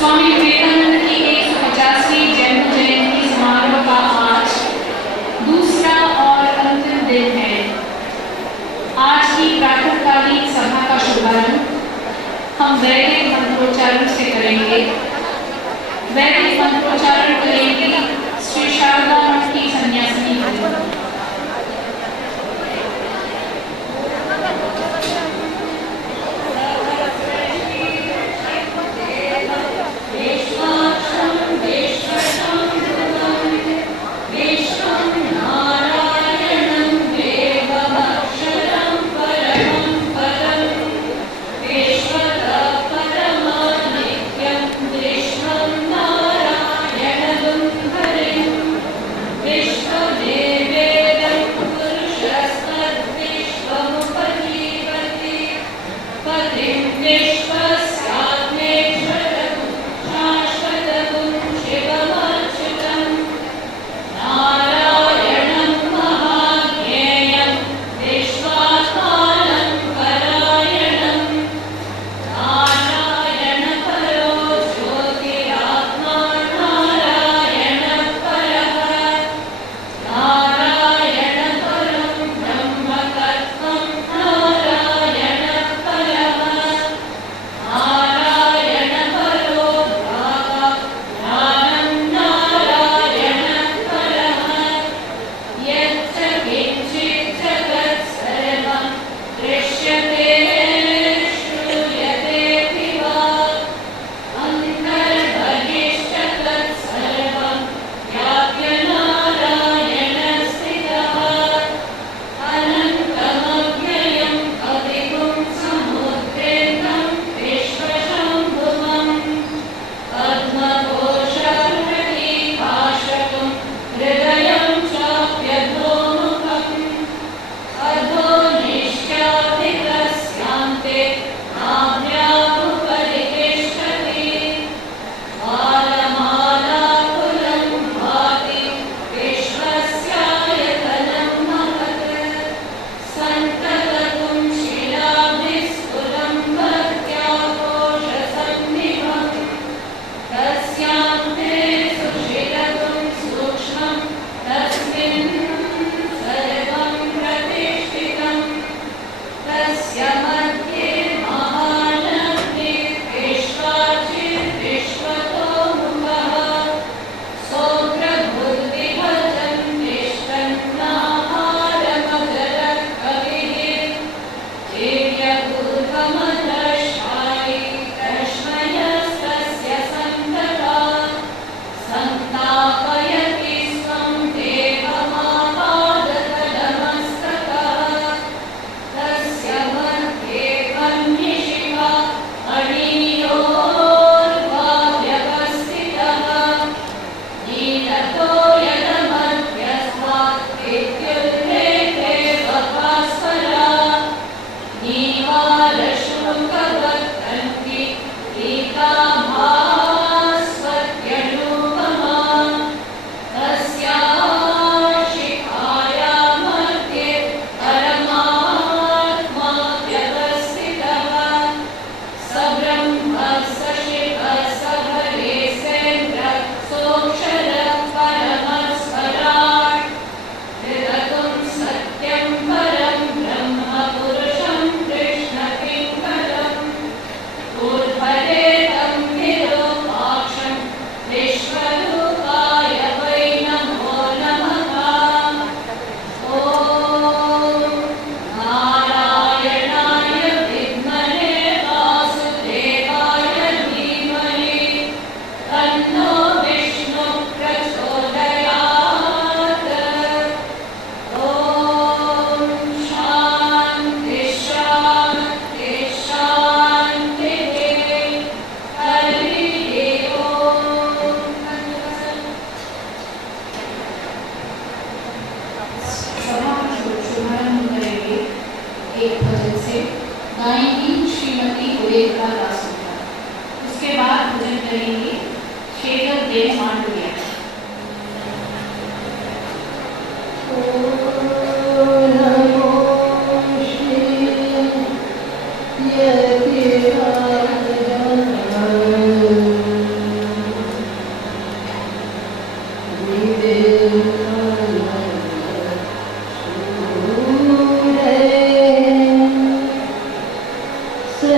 स्वामी विवेकानंद की 150वीं जन्म जयंती समारोह का आज दूसरा और अंतिम दिन है। आज की प्रातःकालीन सभा का शुभारंभ हम वैदिक मंत्रोच्चारण से करेंगे। वैदिक मंत्रोच्चारण करेंगे श्री शारदा मठ की सन्यासिनी। उसके बाद भजन करेंगे शेखर देव मांडविया। Yeah.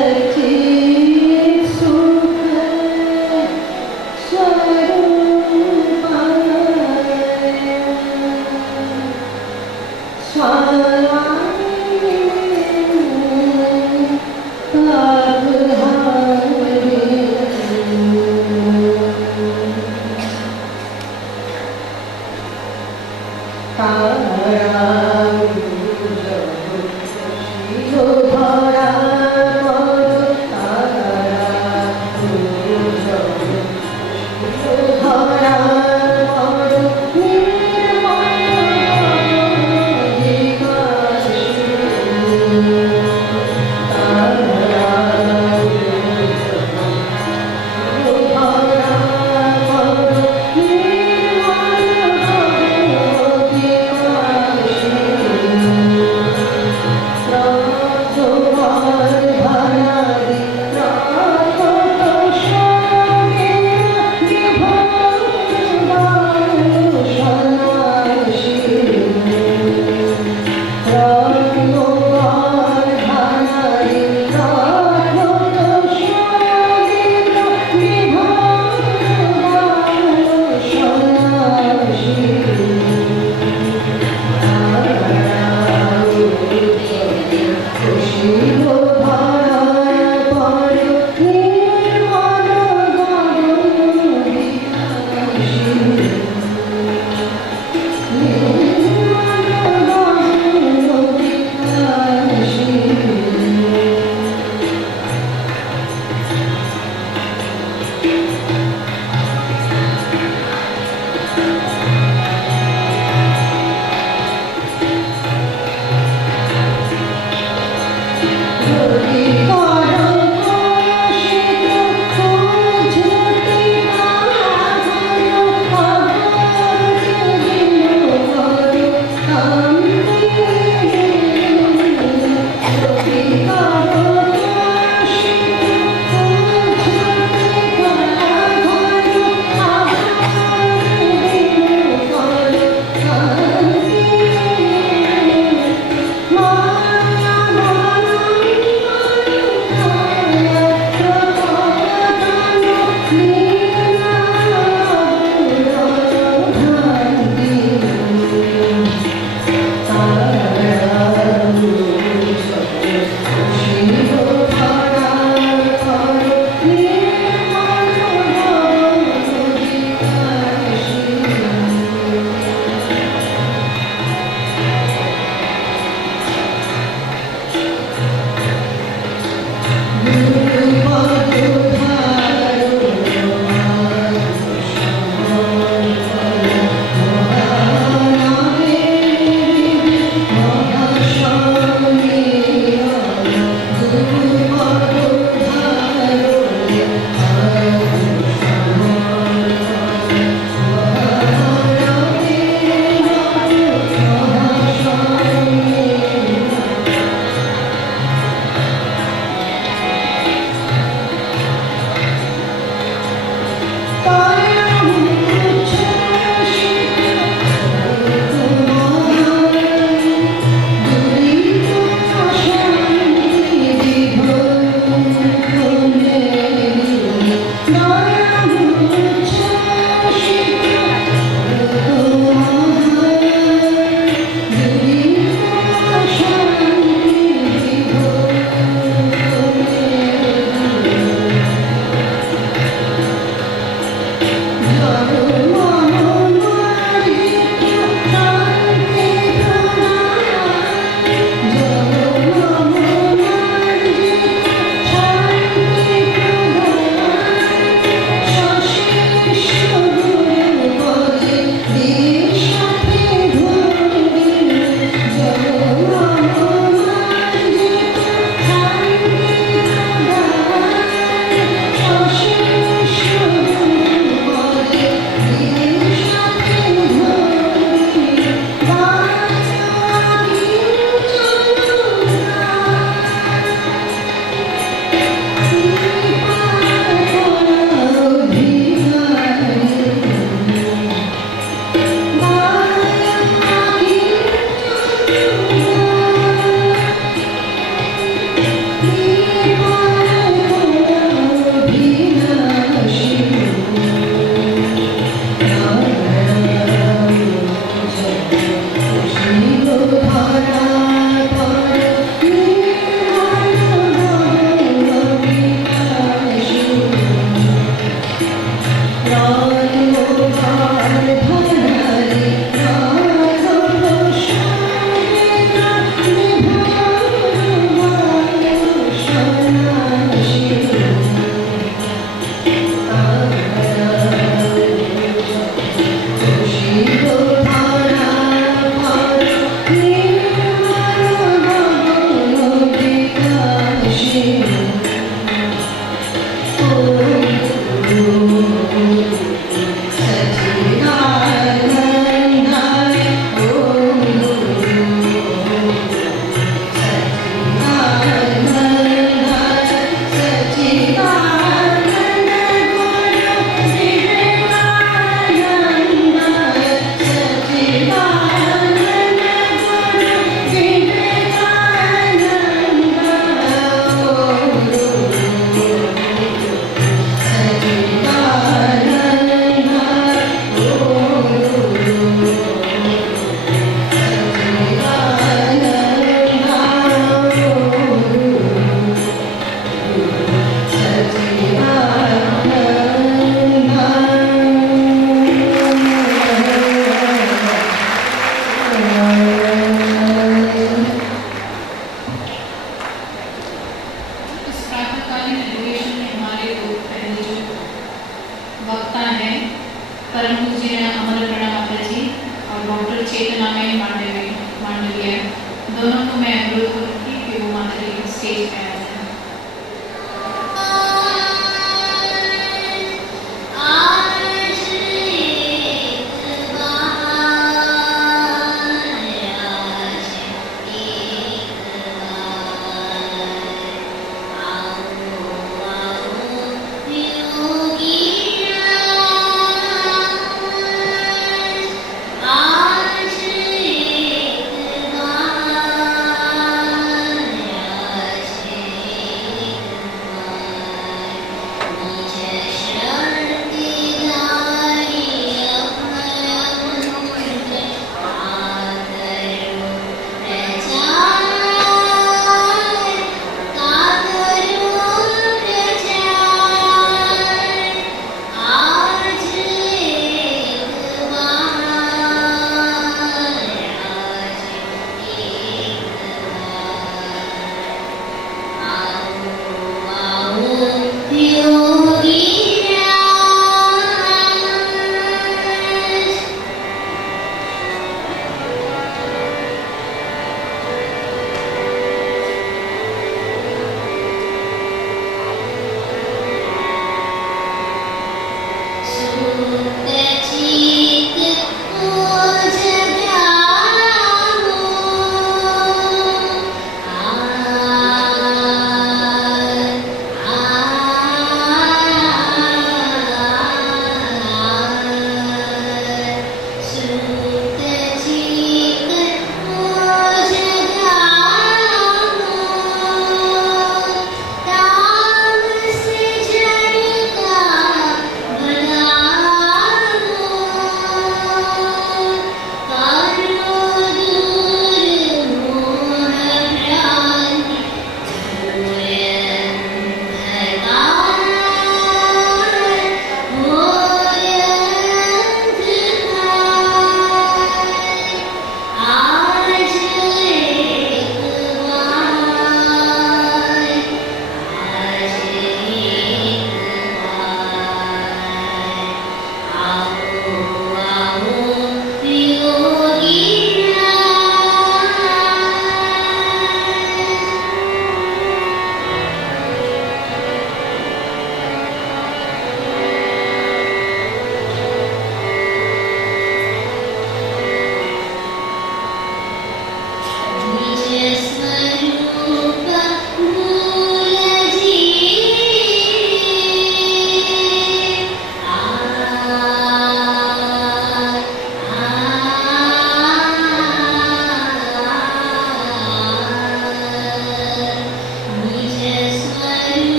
Hara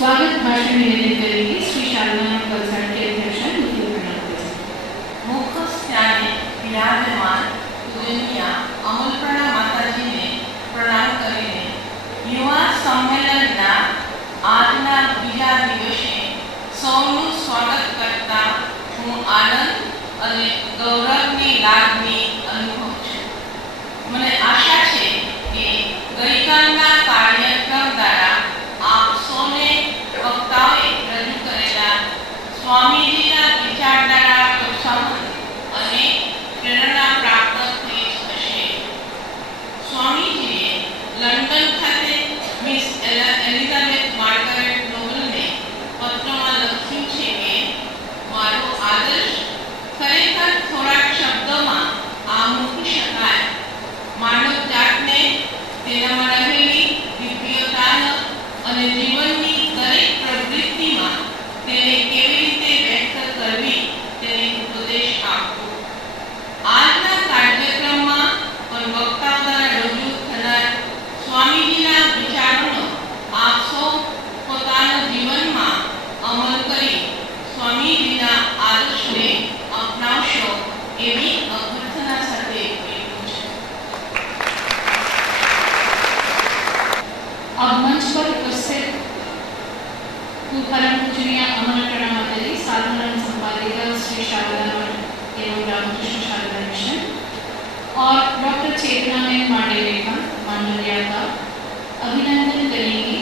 स्वागत भाषण निवेदन करेंगे श्री शारदा कलसाट के अध्यक्ष मुख्य स्थाने विराजमान पूजनीय अमलप्रणा माताजी ने प्रणाम करीने युवा सम्मेलनना આજના બીજા દિવસે સૌનું સ્વાગત કરતા હું આનંદ અને ગૌરવની લાગણી અનુભવું છું. મને આશા છે કે ગઈકાલના કાર્યક્રમ દ્વારા આપ સૌને વક્તાઓએ રજૂ કરેલા સ્વામીજીના વિચારધારા પ્રોત્સાહન અને પ્રેરણા પ્રાપ્ત થઈ હશે. સ્વામીજીએ લંડન ખાતે મિસ એલિઝાબેથ માર્ગરેટ નોબલને પત્રમાં લખ્યું છે કે મારો આદર્શ ખરેખર થોડાક શબ્દોમાં આ મૂકી શકાય. માનવ જાતને તેનામાં રહેલી દિવ્યતા અને જીવનની દરેક પ્રવૃત્તિમાં તેને કેવી રીતે વ્યક્ત કરવી તેને ઉપદેશ આપવો. આજના કાર્યક્રમમાં પણ વક્તાઓ દ્વારા રજૂ થનાર સ્વામીજીના વિચારોનો આપ સૌ પોતાના જીવનમાં અમલ કરી સ્વામીજીના આદર્શને અપનાવશો એવી અભ્યર્થના સાથે વિનંતી છે. अब मंच पर उपस्थित परम पूजनीय अमलप्रणा माताजी, साधारण संपादिका श्री शारदा मठ एवं रामकृष्ण शारदा मिशन और डॉक्टर चेतना मांडेलेखा मांडलिया का अभिनंदन करेंगी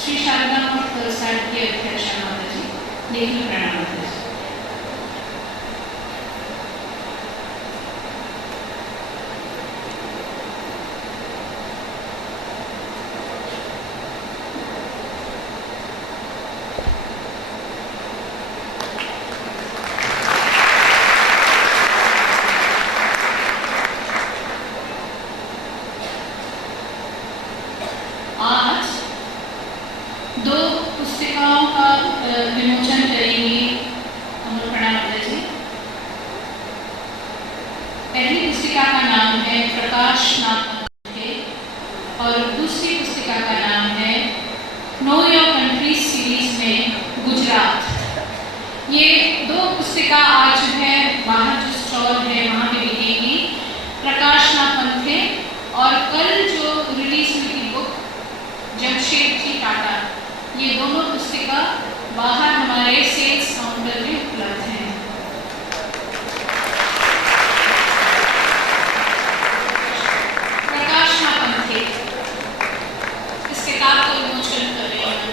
श्री शारदा मठ कलसाट के अध्यक्ष माताजी. देखिए प्रणाम माताजी. आज दो पुस्तिकाओं का विमोचन करेंगी अमलप्रणा माताजी. पहली पुस्तिका का नाम है प्रकाश नापंथे और दूसरी पुस्तिका का नाम है नो योर कंट्री सीरीज में गुजरात. ये दो पुस्तिका आज है बाहर जो स्टॉल है वहाँ पे बिकेगी. प्रकाश नापंथे और कल जो रिलीज हुई थी बुक जमशेदजी टाटा, ये दोनों पुस्तिका बाहर हमारे सेल्स काउंटर में उपलब्ध हैं. प्रकाश नापंथे इस किताब का विमोचन कर रहे हैं.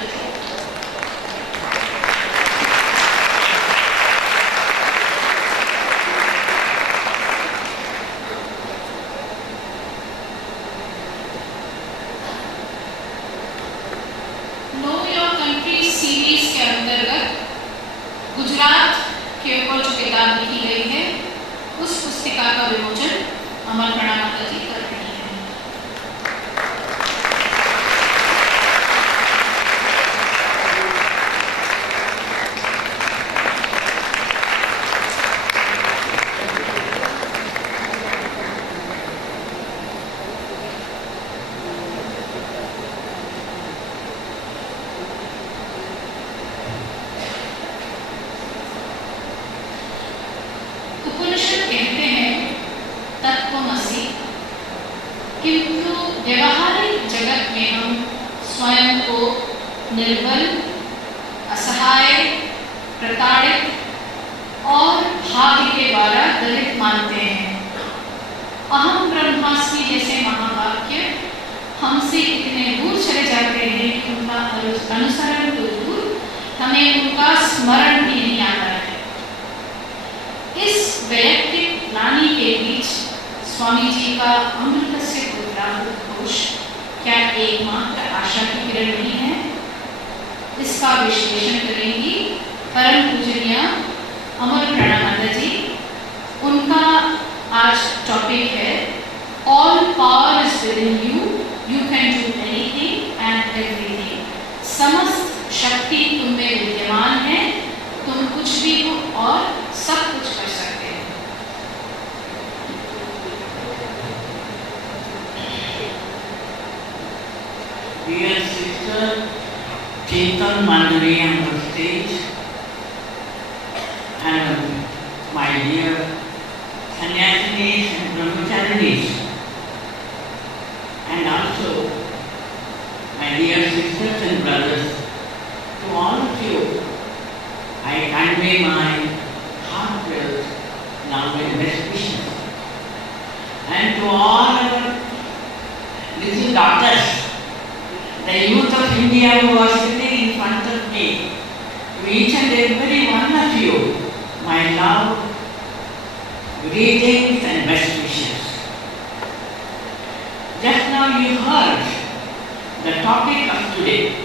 नो योर कंट्री सीरीज के अंतर्गत गुजरात के ऊपर जो किताब लिखी गई है उस पुस्तिका का विमोचन अमलप्रणा माताजी कर रही हैं. उपनिषद कहते हैं तत्वमसि, किंतु व्यवहारिक जगत में हम स्वयं को निर्बल, असहाय, प्रताड़ित और भाग्य के द्वारा दलित मानते हैं. अहम ब्रह्मास्मि जैसे महावाक्य हमसे इतने दूर चले जाते हैं कि उनका अनुसरण तो दूर हमें उनका स्मरण भी नहीं आता है. इस वैयक्तिक ग्लानि के बीच स्वामी जी का अमृत से घोष क्या एकमात्र आशा की किरण नहीं है? इसका विश्लेषण करेंगी परम पूजनीय अमलप्रणा माताजी. उनका आज टॉपिक है all power is with in you, you can do anything and everything. समस्त शक्ति तुम में विद्यमान है, तुम कुछ भी हो और सब कुछ कर सकते हैं. Dear sister, Chetan Manduri on the stage, and my dear Sannyasis and Brahmacharis, and also my dear sisters and brothers, to all of you, I convey my heartfelt love and best wishes. And to all our little daughters, the youth of India who are sitting in front of me, to each and every one of you, my love, greetings and best wishes. Just now you heard the topic of today.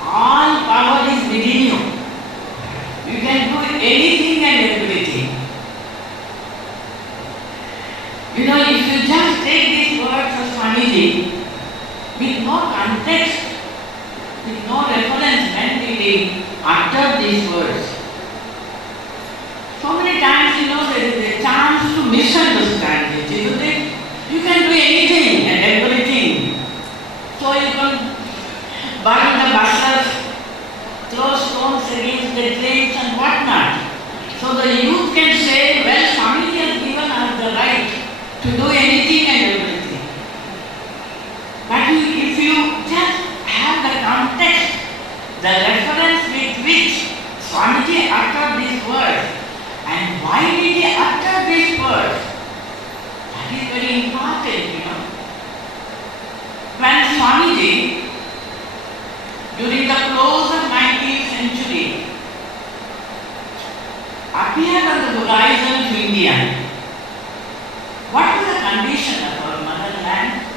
All power is within you. You can do anything and everything. You know, if you just take these words of Swamiji, with no context, with no reference when did he utter these words. So many times, you know, there is a chance to misunderstand it, isn't it? You can do anything and everything. So you can burn the buses, throw stones against the trains and whatnot. So the youth can say, well, Swamiji has given us the right to do anything and everything. But if you just have the context, the reference with which Swamiji uttered these words, and why did he utter these words, that is very important, you know. When Swamiji, during the close of 19th century, appeared on the horizon of India, what was the condition of our motherland?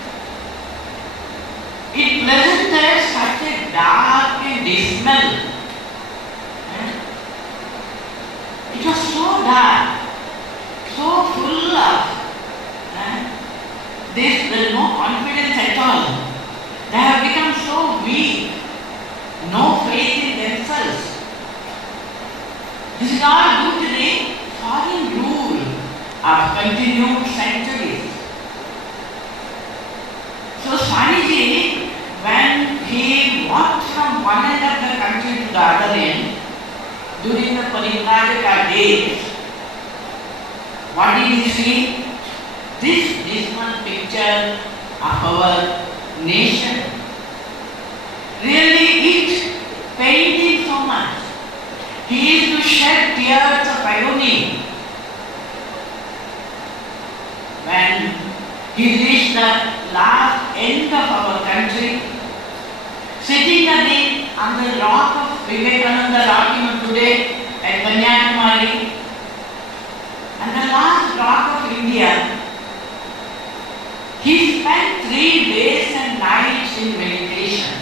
It presented such a dark and dismal. It was so dark, so full of this, there is no confidence at all. They have become so weak, no faith in themselves. This is all due to the foreign rule of continued centuries. So Swamiji, when he walked from one end of the country to the other end, during the Parivrajaka days, what did he see? This dismal picture of our nation. Really, it pained him so much. He used to shed tears of agony when he reached the last end of our country, sitting on the rock of Vivekananda rock even today at Kanyakumari, and the last rock of India. He spent 3 days and nights in meditation.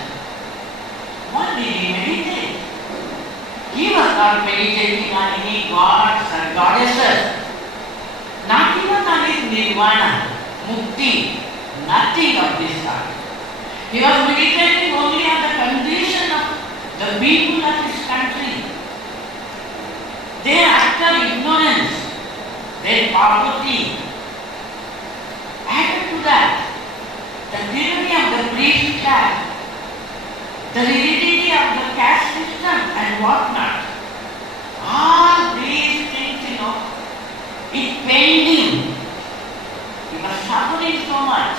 What did he meditate? He was not meditating on any gods or goddesses, not even on his nirvana, mukti, nothing of this sort. He was meditating only on the condition of the people of his country. Their utter ignorance, their poverty. Added to that, the tyranny of the priest caste, the rigidity of the caste system and whatnot. All these things, you know, it pained him. He was suffering so much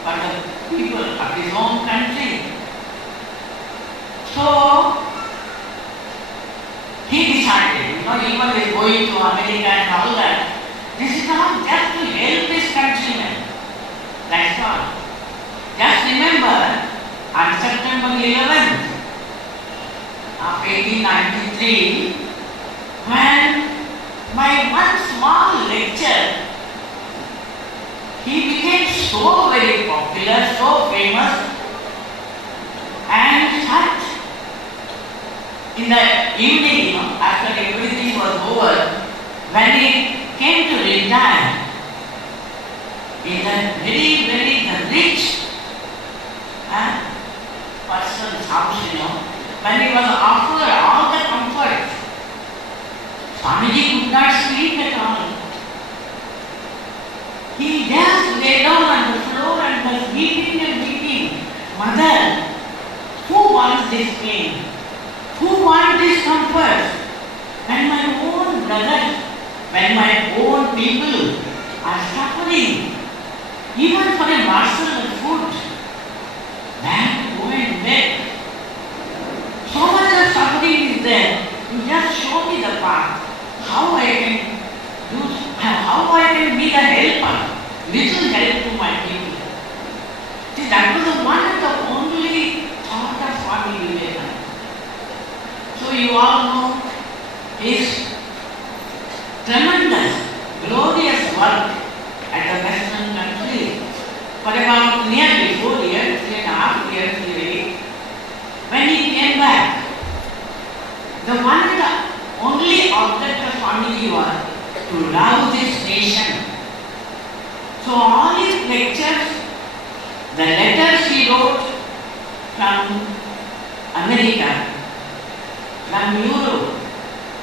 for the people of his own country. So, he decided, you know, even with going to America and all that, this is not just to help his countrymen. That's all. Just remember, on September 11th of 1893, when by one small lecture, he became so very popular, so famous, and such in the evening, you know, after everything was over, when he came to retire, in a very, very rich person's house, you know, when he was offered all the comfort, Swamiji could not sleep at all. He just lay down on the floor and was weeping and weeping. Mother, who wants this pain? Who wants this comfort? When my own brothers, when my own people are suffering, even for a morsel of food, man, go and beg. So much of suffering is there. You just show me the path. How I can do, how I can be the helper, little help to my people. See, that was the one of the only thought of Swami Vivekananda. So you all know his tremendous, glorious work at the Western countries for about nearly 4 years, 3.5 years really. When he came back, the only object of Swamiji was to love this nation. So all his lectures, the letters he wrote from America, from Europe,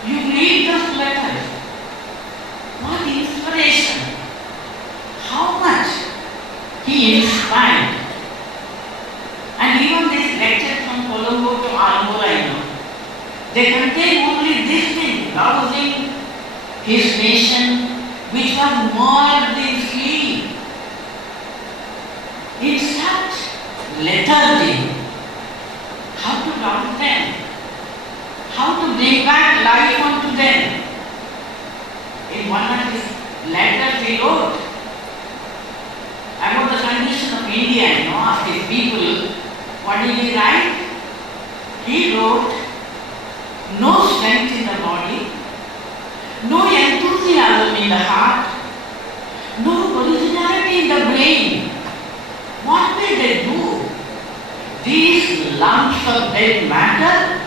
you read those letters. What inspiration! How much he inspired. And even this lecture from Colombo to Almora, they contain only this thing, rousing his nation, which was more than sleep. In such lethargy, how to rouse them, how to bring back life unto them. In one of his letters he wrote about the condition of India, of his people. What did he write? He wrote, no strength in the body, no enthusiasm in the heart, no originality in the brain. What will they do? These lumps of dead matter,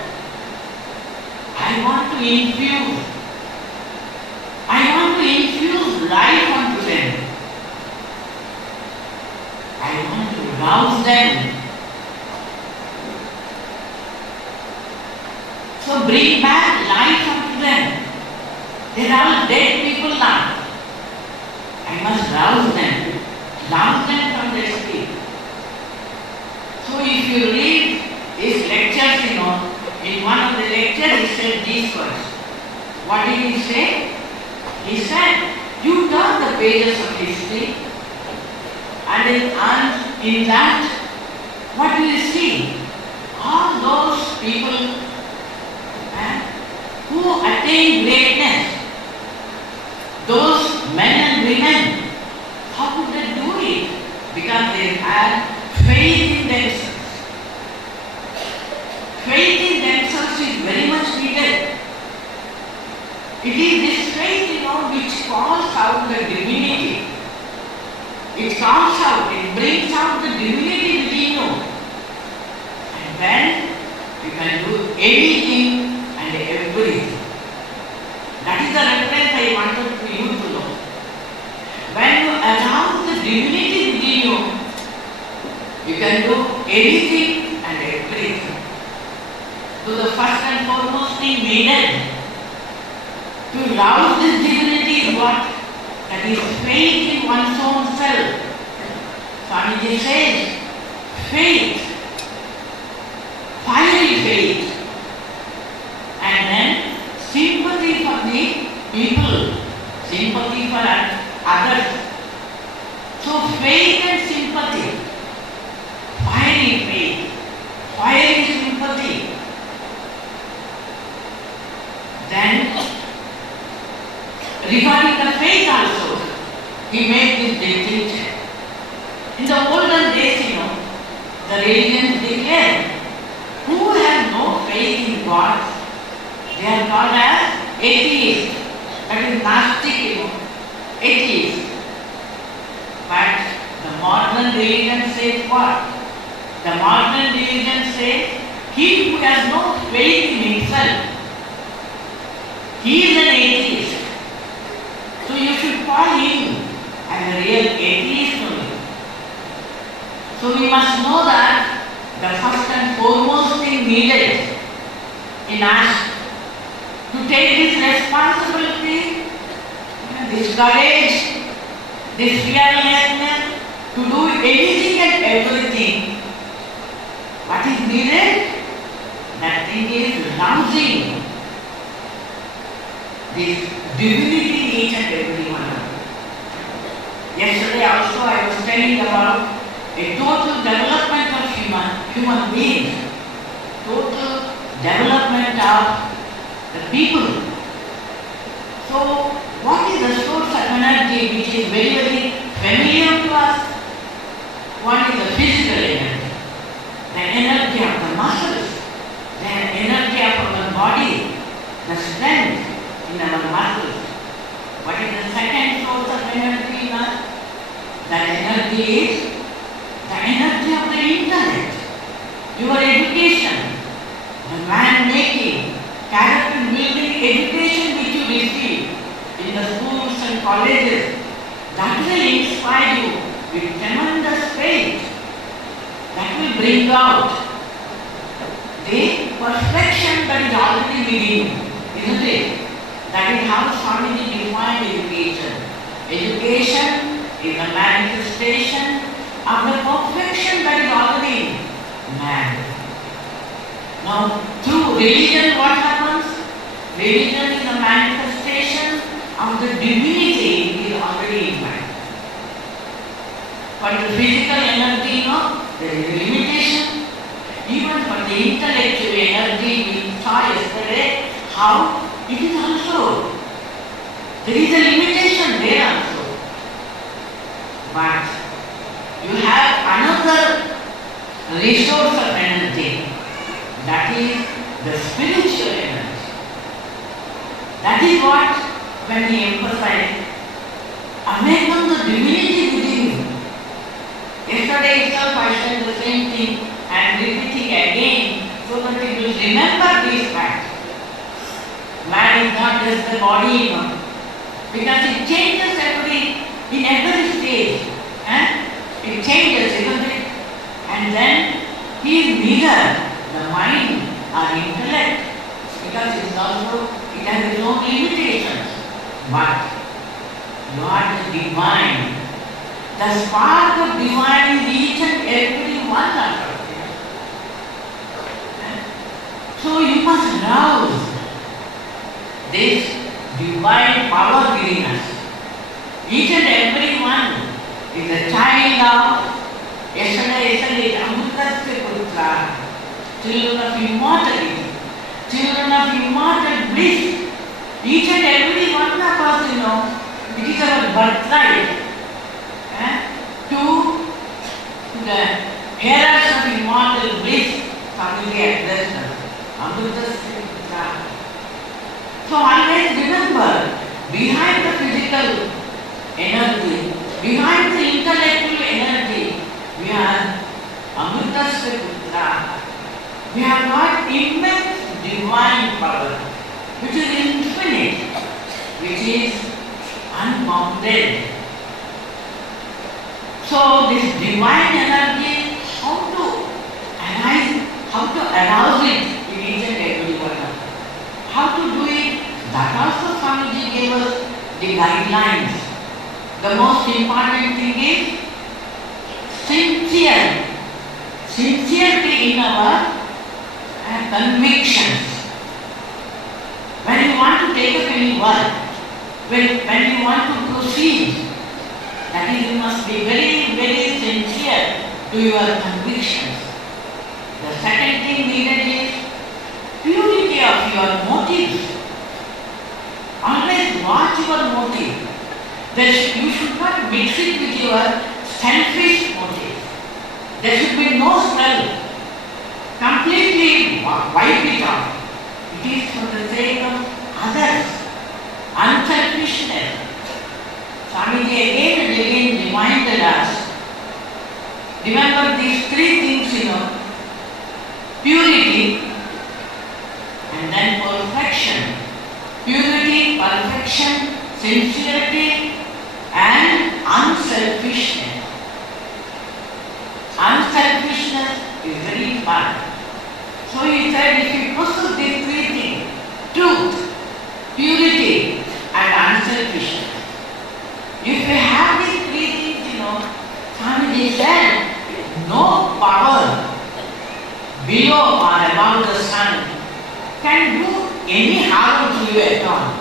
I want to infuse life unto them. I want to rouse them. So bring back life unto them. They are all dead people now. I must rouse them from their sleep. So if you read his lectures, in one of the lectures he said these words. What did he say? He said, you turn the pages of history, and in that, what do you see? All those people who attain greatness, those men and women, how could they do it? Because they had faith in themselves. Faith in themselves is very much needed. It is this faith, which calls out the divinity. It comes out, it brings out the divinity within you. And then you can do anything and everything. That is the reference I wanted you to know. When you allow the divinity within you, you can do anything and everything. So the first and foremost thing needed to rouse this divinity is what? That is faith in one's own self. Swamiji says, faith, fiery faith, and then sympathy for the people, sympathy for others. So faith and sympathy, fiery faith, fiery sympathy. Then regarding the faith also, he made this distinction. In the olden days, the religions declared, who have no faith in God, they are called as atheists. That is Gnostic, atheists. But the modern religion says what? The modern religion says, he who has no faith in himself, he is an atheist. So you should call him as a real atheist only. So we must know that the first and foremost thing needed in us to take this responsibility, this courage, this fearlessness, to do anything and everything. What is needed? think is rousing this divinity in each and every one of us. Yesterday also I was telling about a total development of human beings, total development of the people. So what is the source of energy which is very, very familiar to us? One is the physical energy, the energy of the muscles, the energy of our body, the strength in our muscles. What is the second source of energy in us? That energy is the energy of the intellect, your education, the man-making, character building education which you receive in the schools and colleges. That will inspire you with tremendous faith. That will bring out the perfection that is already within, isn't it? That is how Swamiji defined education. Education is a manifestation of the perfection that is already in man. Now, through religion, what happens? Religion is a manifestation of the divinity which is already in man. For the physical energy, there is a limitation. Even for the intellectual energy, we saw yesterday how it is also, there is a limitation there also. But you have another resource of energy, that is the spiritual energy. That is what, when we emphasize, awaken the divinity within you. Yesterday itself I said the same thing and repeating again so that you will remember this fact. Man is not just the body, because it changes in every stage. It changes, isn't it? And then he is neither the mind or intellect, because it has its own limitations. But you are the divine. The spark of divine is each and every one of us. So you must rouse this divine power within us. Each and every one is a child of, yesterday I said, Amritasya Putra, children of immortality, children of immortal bliss. Each and every one of us, it is our birthright to the heirs of immortal bliss. Swamiji addressed us, Amritasya Putra. So always remember, behind the physical energy, behind the intellectual energy, we are Amritasya Putra. We have got immense divine power, which is infinite, which is unbounded. So this divine energy, how to arouse it in each and every one of us. How to do it? That also Swamiji gave us the guidelines. The most important thing is sincerity in our convictions. When you want to take up any work, when you want to proceed, that is, you must be very, very sincere to your convictions. The second thing needed is purity of your motives. Always watch your motive. You should not mix it with your selfish motive. There should be no self. Completely wipe it off. It is for the sake of others. Unselfishness. Swamiji again and again reminded us. Remember these three things, purity and then perfection. Purity, perfection, sincerity and unselfishness. Unselfishness is very important. So he said, if you possess these three things, truth, purity and unselfishness, if you have these three things, Swamiji said, no power below or above the sun can do any harm to you at all.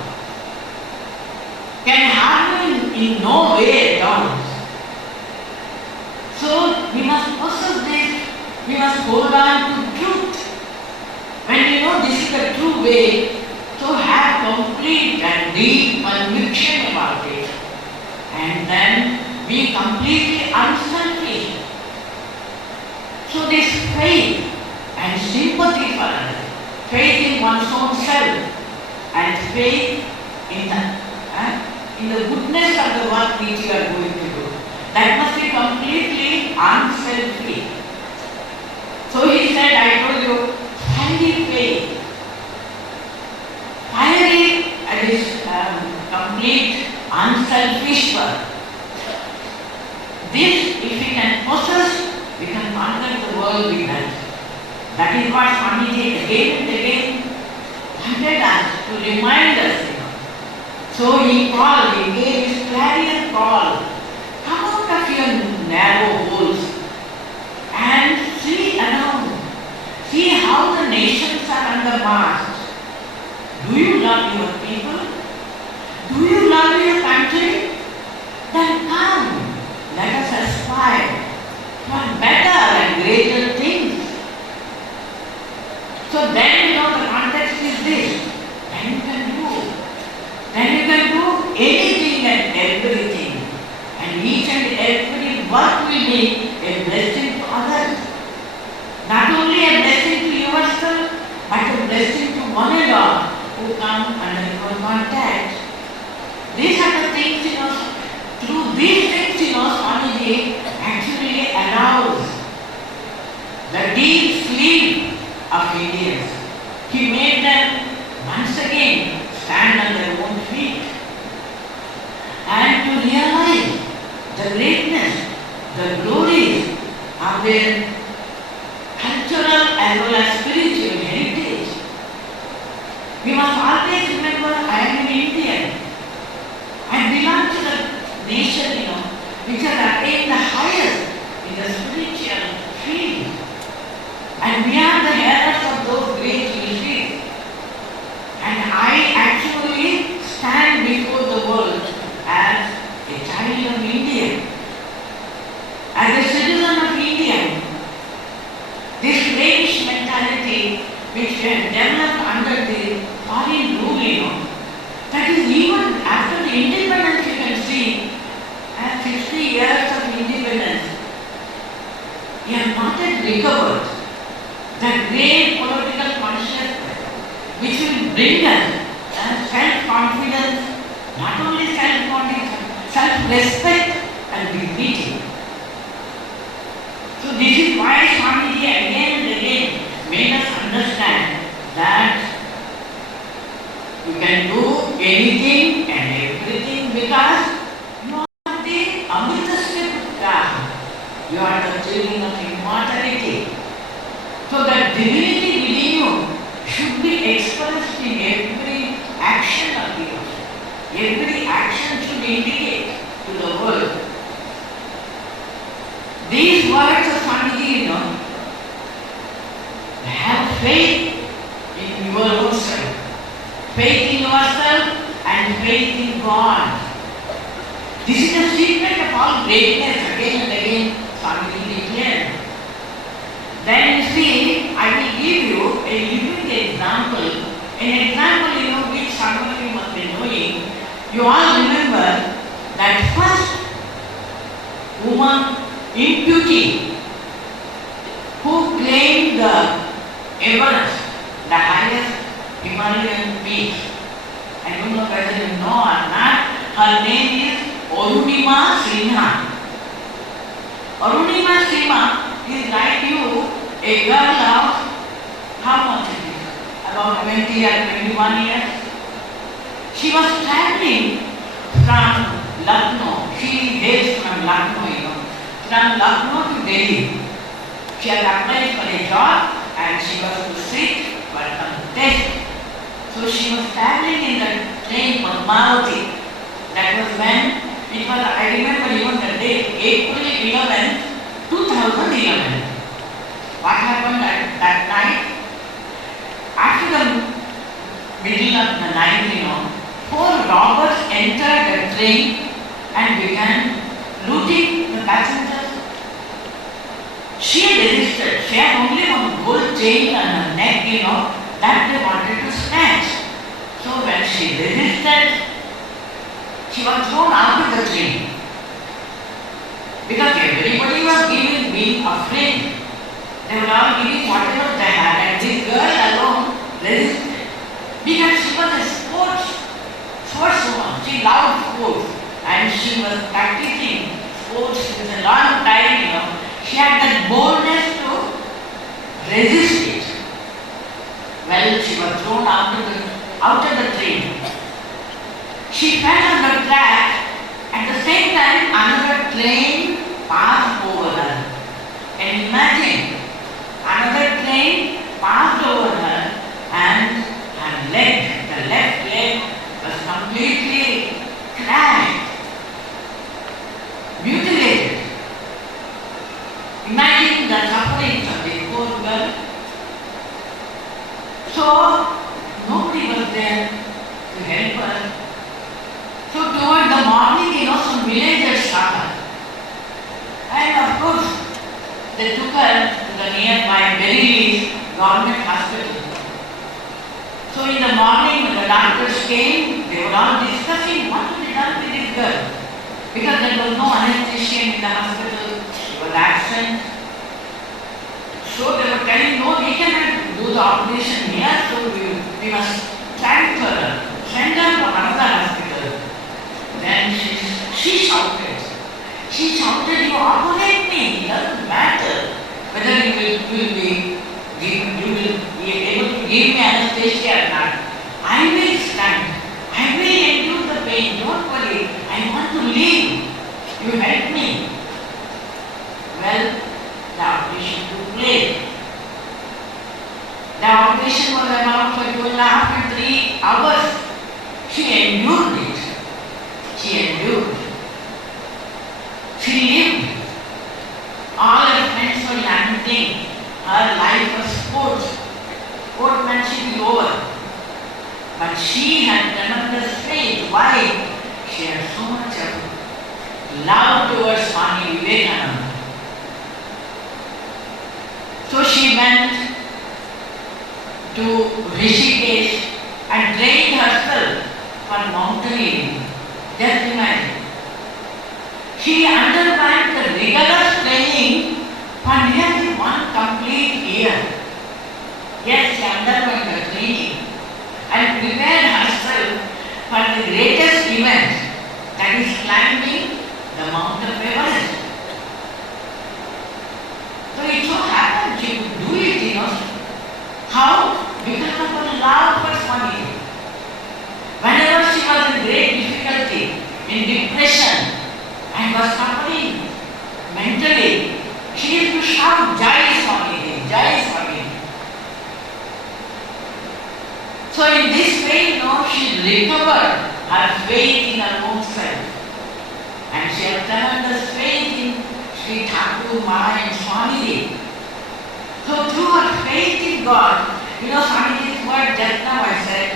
Can harm you in no way at all. So we must possess this, we must hold on to truth. When you know this is the true way, so have complete and deep conviction about it. And then be completely unselfish. So this faith and sympathy for others, faith in one's own self, and faith in the goodness of the work which you are going to do, that must be completely unselfish. So he said, I told you, highly faith. Finally, it is complete unselfish work. This, if we can possess, we can conquer the world with that. That is what Swamiji again and again wanted us to remind us. So he called, he gave his clarion call. Come out of your narrow holes and see around. See how the nations are under march. Do you love your people? Do you love your country? Then come, let us aspire for better and greater things. So then the context is this. Then you can do. Then you can do anything and everything. And each and every work will be a blessing to others. Not only a blessing to yourself, but a blessing to one and all who come under your contact. These are the things, through these things, Swamiji actually allows the deep sleep of Indians. He made them once again stand on their own feet and to realize the greatness, the glories of their cultural as well as spiritual heritage. We must always remember I am an Indian. I belong to the nation, which has attained the highest in the spiritual field. And we are the heirs of those great mysteries. And I actually stand before the world as a child of India, as a citizen of India. This British mentality which we have developed under the foreign rule, that is even after the independence you can see, as 60 years of independence, we have not yet recovered that great political consciousness which will bring us self-confidence, not only self-confidence, self-respect and dignity. So this is why Swamiji again and again made us understand that you can do anything and everything because you are the Amritasya Putra. You are the children of immortality. So that divinity within you should be expressed in every action of yours. Every action should indicate to the world. These words of Swamiji, have faith in your own self, faith in yourself and faith in God. This is the secret of all greatness, again and again Swamiji declared. Then you see, I will give you a living example, which some of you must be knowing. You all remember that first woman imputee who claimed the Everest, the highest Himalayan peak. I don't know whether you know or not. Her name is Arunima Sinha. Arunima Sinha is like you, a girl of how much it is? About 20 or 21 years. She was traveling from Lucknow. She hails from Lucknow, from Lucknow to Delhi. She had applied for a job and she was to sit for some test. So she was traveling in the train Padmavati. That was when it was, I remember even the date, April 11th, 2011. What happened at that night? After the robbers entered the train and began looting the passengers. She resisted. She had only one gold chain on her neck, that they wanted to snatch. So when she resisted, she was thrown out of the train. Because everybody was being afraid. They were all giving whatever they had, and this girl alone resisted. Because she was a sportswoman. She loved sports, and she was practicing sports with a long time, She had that boldness to resist it. Well, she was thrown out of the train. She fell on the track. At the same time, another train passed over her. And imagine, another train passed over her, and her leg, the left leg, was completely crashed, mutilated. Imagine the sufferings of this poor girl. So, nobody was there to help her. So, toward the morning, some villagers saw her. And of course, they took her to the nearby Berryleaf government hospital. So, in the morning, when the doctors came, they were all discussing what to be done with this girl. Because there was no anesthetician in the hospital, she was absent. So they were telling, no, we cannot do the operation here, so we must transfer her, send her to another hospital. Then she shouted, you operate me, it doesn't matter whether you will be able to give me anesthesia or not. I will stand, I will endure the pain, don't worry, I want to live, you help me. Well, the operation took place. The operation was about for 2.5 to 3 hours. She endured it. She endured. She lived. All her friends were lamenting. Her life was sportsmanship is over. But she had tremendous faith. Why? She had so much of love towards Swami Vivekananda. So she went to Rishikesh and trained herself for mountaineering. Just imagine. She underwent the rigorous training for nearly 1 complete year. Yes, she underwent the training and prepared herself for the greatest event, that is climbing the Mount of Everest. So it so happened she could do it, How? Because of her love for Swami. Whenever she was in great difficulty, in depression, and was suffering mentally, she used to shout, Jai Swami, Jai Swami. So in this way, she recovered her faith in her own self. And she had tremendous faith in Sri Thakur Maharaj and Swami. So through her faith in God, Swamiji's word just now I said,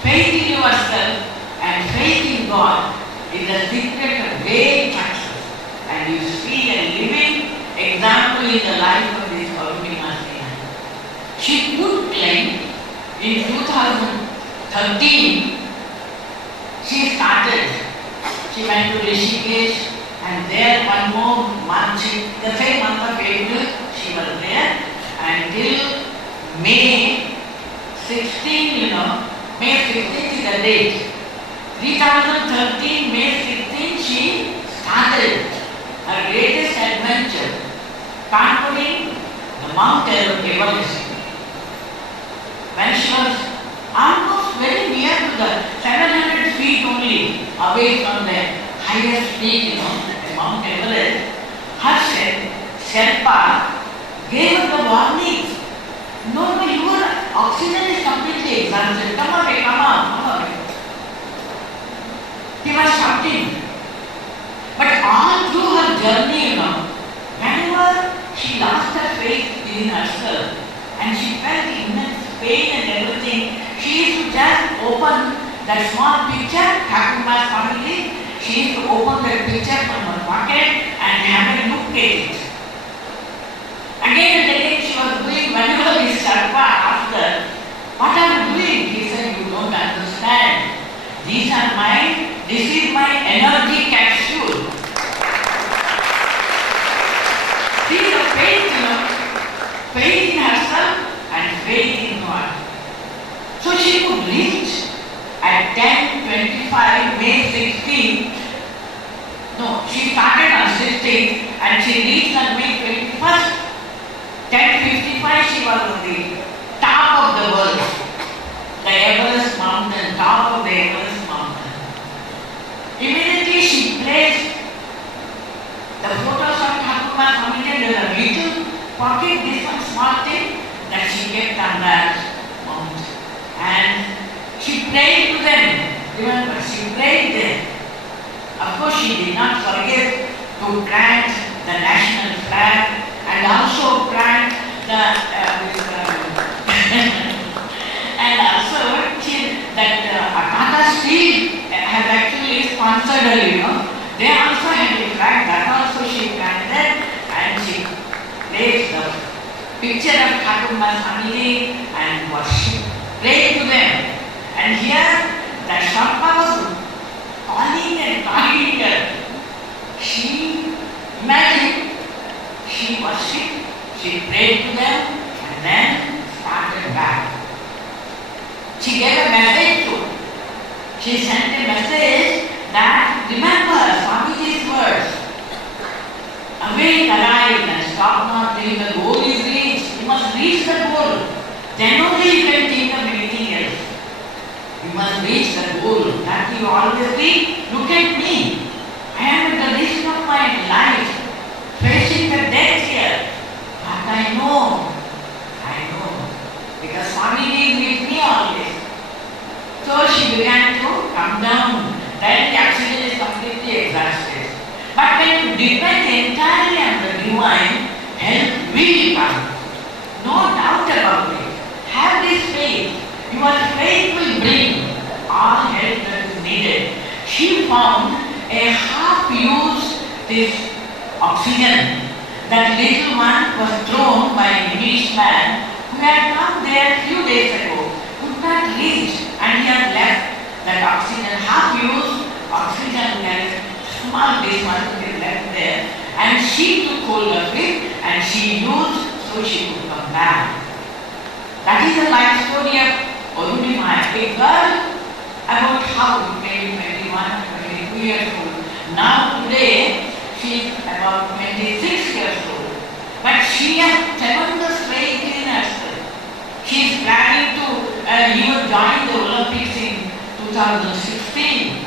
faith in yourself and faith in God is the secret of great success. And you see a living example in the life of this Arunima Sena. She could claim in 2013, she went to Rishikesh, and there one more month, the same month of April, she was there, until May 16, May 16 is the date. 2013, May 16, she started her greatest adventure, conquering the Mount Everest. When she was almost very near to the 700 feet only away from the highest peak, Mount Everest, her Sherpa gave her the warning. No, your oxygen is completely exhausted. Come away. He was shouting. But all through her journey, whenever she lost her faith in herself and she felt immense pain and everything, she used to just open that small picture, Thakurma's family, she used to open that picture from her pocket and have a look at it. Again and again she was doing, whenever this Sharpa asked her, what are you doing? He said, you don't understand. This is my energy capsule. See the faith, faith in herself and faith in God. So she could reach at 10:25, May 16th. No, she started on 16th and she reached on May 21st. 10:55 she was on the top of the world. The Everest mountain, top of the Everest mountain. Immediately she placed the photos of Thakurma family in a little pocket, this one small thing that she kept on that mount. And she prayed to them. Remember, she prayed them. Of course, she did not forget to plant the national flag and also plant the and also that Tata Steel has actually sponsored her, They also had a flag that also she planted, and she placed the picture of Thakurma's family and worship, prayed to them. And here the Sharpa was calling and calling her. She imagined, she worshipped, she prayed to them, and then started back. She gave a message to them. She sent a message that, remember Swamiji's words, awake, arise and stop not till the goal is reached. You must reach the goal. Then only you can think of anything else. You must reach the goal. That you always think, look at me. I am at the risk of my life, facing the death here. But I know, because Swamiji is with me always. So she began to come down. Then the accident is completely exhausted. But when you depend entirely on the divine, help will come. No doubt about it. Have this faith. Your faith will bring all help that is needed. She found a half-used this oxygen. That little one was thrown by an Englishman who had come there a few days ago, could not reach, and he had left that oxygen, half-used oxygen, and small this one left there, and she took hold of it and she used so she could come back. That is the life story of Arunima, a girl about how she became 21, 22 years old. Now today she is about 26 years old, but she has tremendous faith in herself. She is planning to even join the Olympics in 2016.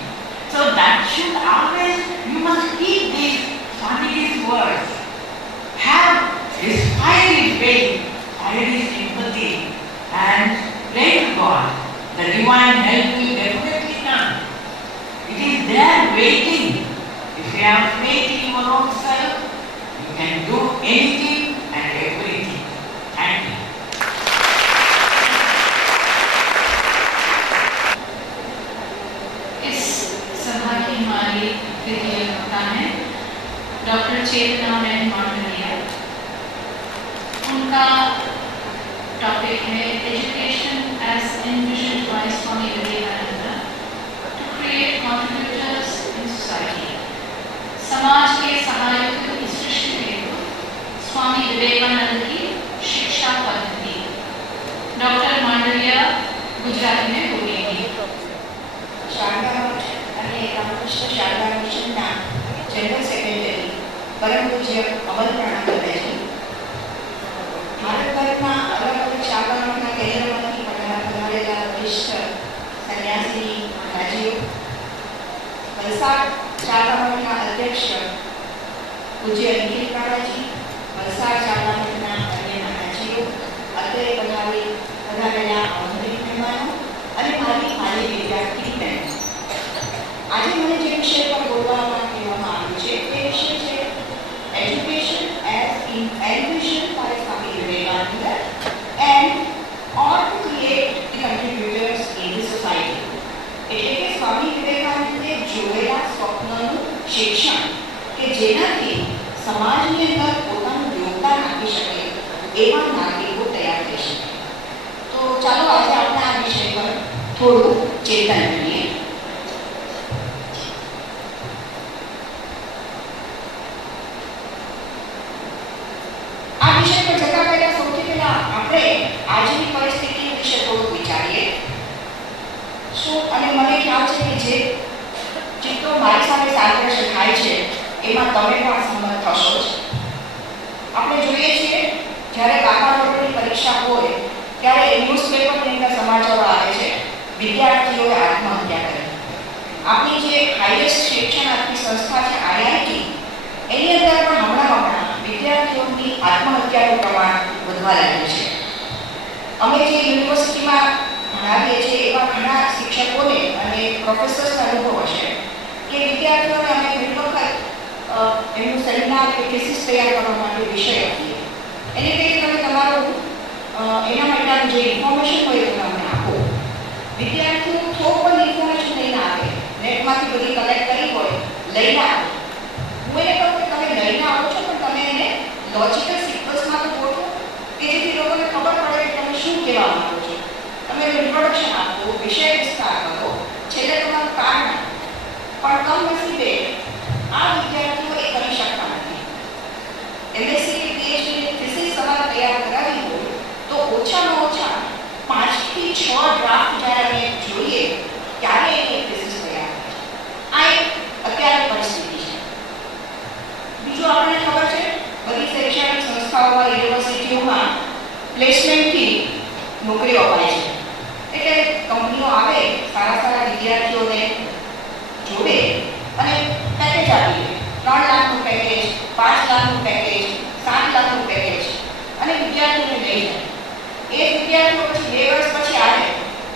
So that should always, you must keep these Swamiji's words. Have this fiery faith, fiery sympathy, and pray to God. The divine help will definitely come. It is there waiting. If you have faith in your own self, you can do anything and everything. Thank you. सभा की हमारी तृतीय वक्ता हैं डॉक्टर चेतना बहन मांडलिया। उनका topic है education as envisioned by Swami Vivekananda to create contributors in society. समाज के सहायक की सृष्टि हेतु स्वामी विवेकानंद की शिक्षा पद्धति। डॉक्टर मांडलिया गुजरात में बोलेंगी। Ramakrishna Sarada mission general secretary परम पूज्य अमल प्रणामजी, भारत भर में अलग अलग शाखाओं केन्द्र में पधारेला वरिष्ठ सन्यासी महाराजीओ, वलसाड शारदा मठना अध्यक्ष पूज्य निखिल महाराजी, वलसाड शारदा मठना अन्य महाराजीओ, અત્યારે પધારેલા આમંત્રિત મહેમાનો અને મારી વિદ્યાર્થી બહેનો, આજે મને જે વિષય પર બોલવામાં કહેવામાં આવ્યું છે તે વિષય છે education as envisioned by Swami Vivekananda and or to create the contributors in the society. થોડું ચેતન કરીએ. આ વિષય પર જતા પહેલા સૌથી પહેલા આપણે આજની પરિસ્થિતિ વિશે થોડું વિચારીએ. શું અને મને ખ્યાલ છે કે જે ચિત્રો મારી સાથે સાદૃશ્ય થાય છે એમાં તમે પણ સંમત થશો જ. આપણે જોઈએ છીએ જ્યારે બારમા ધોરણની પરીક્ષા હોય ત્યારે ન્યૂઝપેપરની અંદર સમાચારો આવે છે વિદ્યાર્થીઓએ આત્મહત્યા કરી. આપણી જે હાઈએસ્ટ શિક્ષણ આપતી સંસ્થા છે IIT એની અંદર પણ હમણાં વિદ્યાર્થીઓની આત્મહત્યાનું પ્રમાણ વધવા લાગ્યું છે. અમે જે યુનિવર્સિટીમાં ભણાવીએ છીએ એવા ઘણા શિક્ષકોને અને પ્રોફેસર્સનો અનુભવ હશે કે વિદ્યાર્થીઓને અમે ઘણી વખત એમનું સેમિનાર કે થીસીસ તૈયાર કરવા માટે વિષય આપીએ. એની રીતે તમે તમારું એના માટેનું જે ઇન્ફોર્મેશન હોય તમે અમને આપો. વિદ્યાર્થીઓ થોડું પણ ઇન્ફોર્મેશન લઈને આવે, નેટમાંથી બધી કલેક્ટ કરી હોય લઈને આવે. હું એને કહું કે તમે લઈને આવો છો પણ તમે એને લોજિકલ સિક્વન્સમાં તો ગોઠવો કે જેથી લોકોને ખબર પડે કે તમે શું કહેવા માંગો છો. તમે ઇન્ટ્રોડક્શન આપો, વિષય વિસ્તાર કરો, છેલ્લે તમારું કારણ આપો. પણ કમનસીબે આ વિદ્યાર્થીઓ એ કરી શકતા નથી. MSc કે PhD ની થીસીસ તમારે તૈયાર કરાવી હોય તો ઓછામાં ઓછા 5 થી 6 ડ્રાફ્ટ જ્યારે અમે જોઈએ ત્યારે એની થીસીસ તૈયાર થાય છે. આ એક અત્યારની પરિસ્થિતિ છે. બીજું આપણને ખબર છે બધી શૈક્ષણિક સંસ્થાઓમાં યુનિવર્સિટીઓમાં પ્લેસમેન્ટથી નોકરીઓ અપાય છે. એટલે કંપનીઓ આવે, સારા વિદ્યાર્થીઓને જોડે અને પેકેજ આપી દે. 3 લાખનું પેકેજ, 5 લાખનું પેકેજ, 7 લાખનું પેકેજ અને વિદ્યાર્થીઓને લઈ જાય. એ વિદ્યાર્થીઓ પછી 2 વર્ષ પછી આવે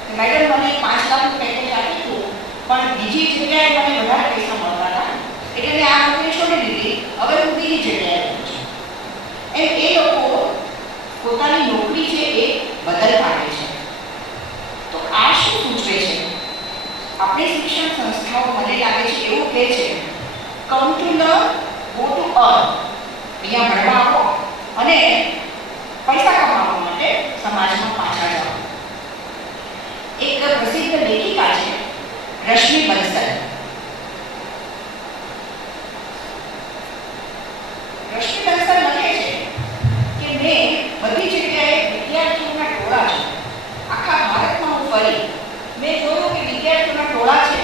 કે મેડમ મને 5 લાખનું પેકેજ આપી હતું પણ બીજી જગ્યાએ મને વધારે પૈસા મળતા હતા એટલે મેં આ નોકરી છોડી દીધી, હવે હું બીજી જગ્યાએ રહું છું. એમ એ લોકો પોતાની નોકરી છે એ બદલતા રહે છે. તો આ શું સૂચવે છે? આપણી શિક્ષણ સંસ્થાઓ મને લાગે છે એવું કહે છે come to learn, go to earn. અહીંયા ભણવા આવો અને પૈસા કમાવા માટે સમાજમાં પાછા જાઓ. એક પ્રસિદ્ધ લેખિકા છે રશ્મિ બંસલ. રશ્મિ બંસલ લખે છે કે મેં બધી જગ્યાએ વિદ્યાર્થીઓના ટોળા છે. આખા ભારતમાં હું ફરી મેં જોયું કે વિદ્યાર્થીઓના ટોળા છે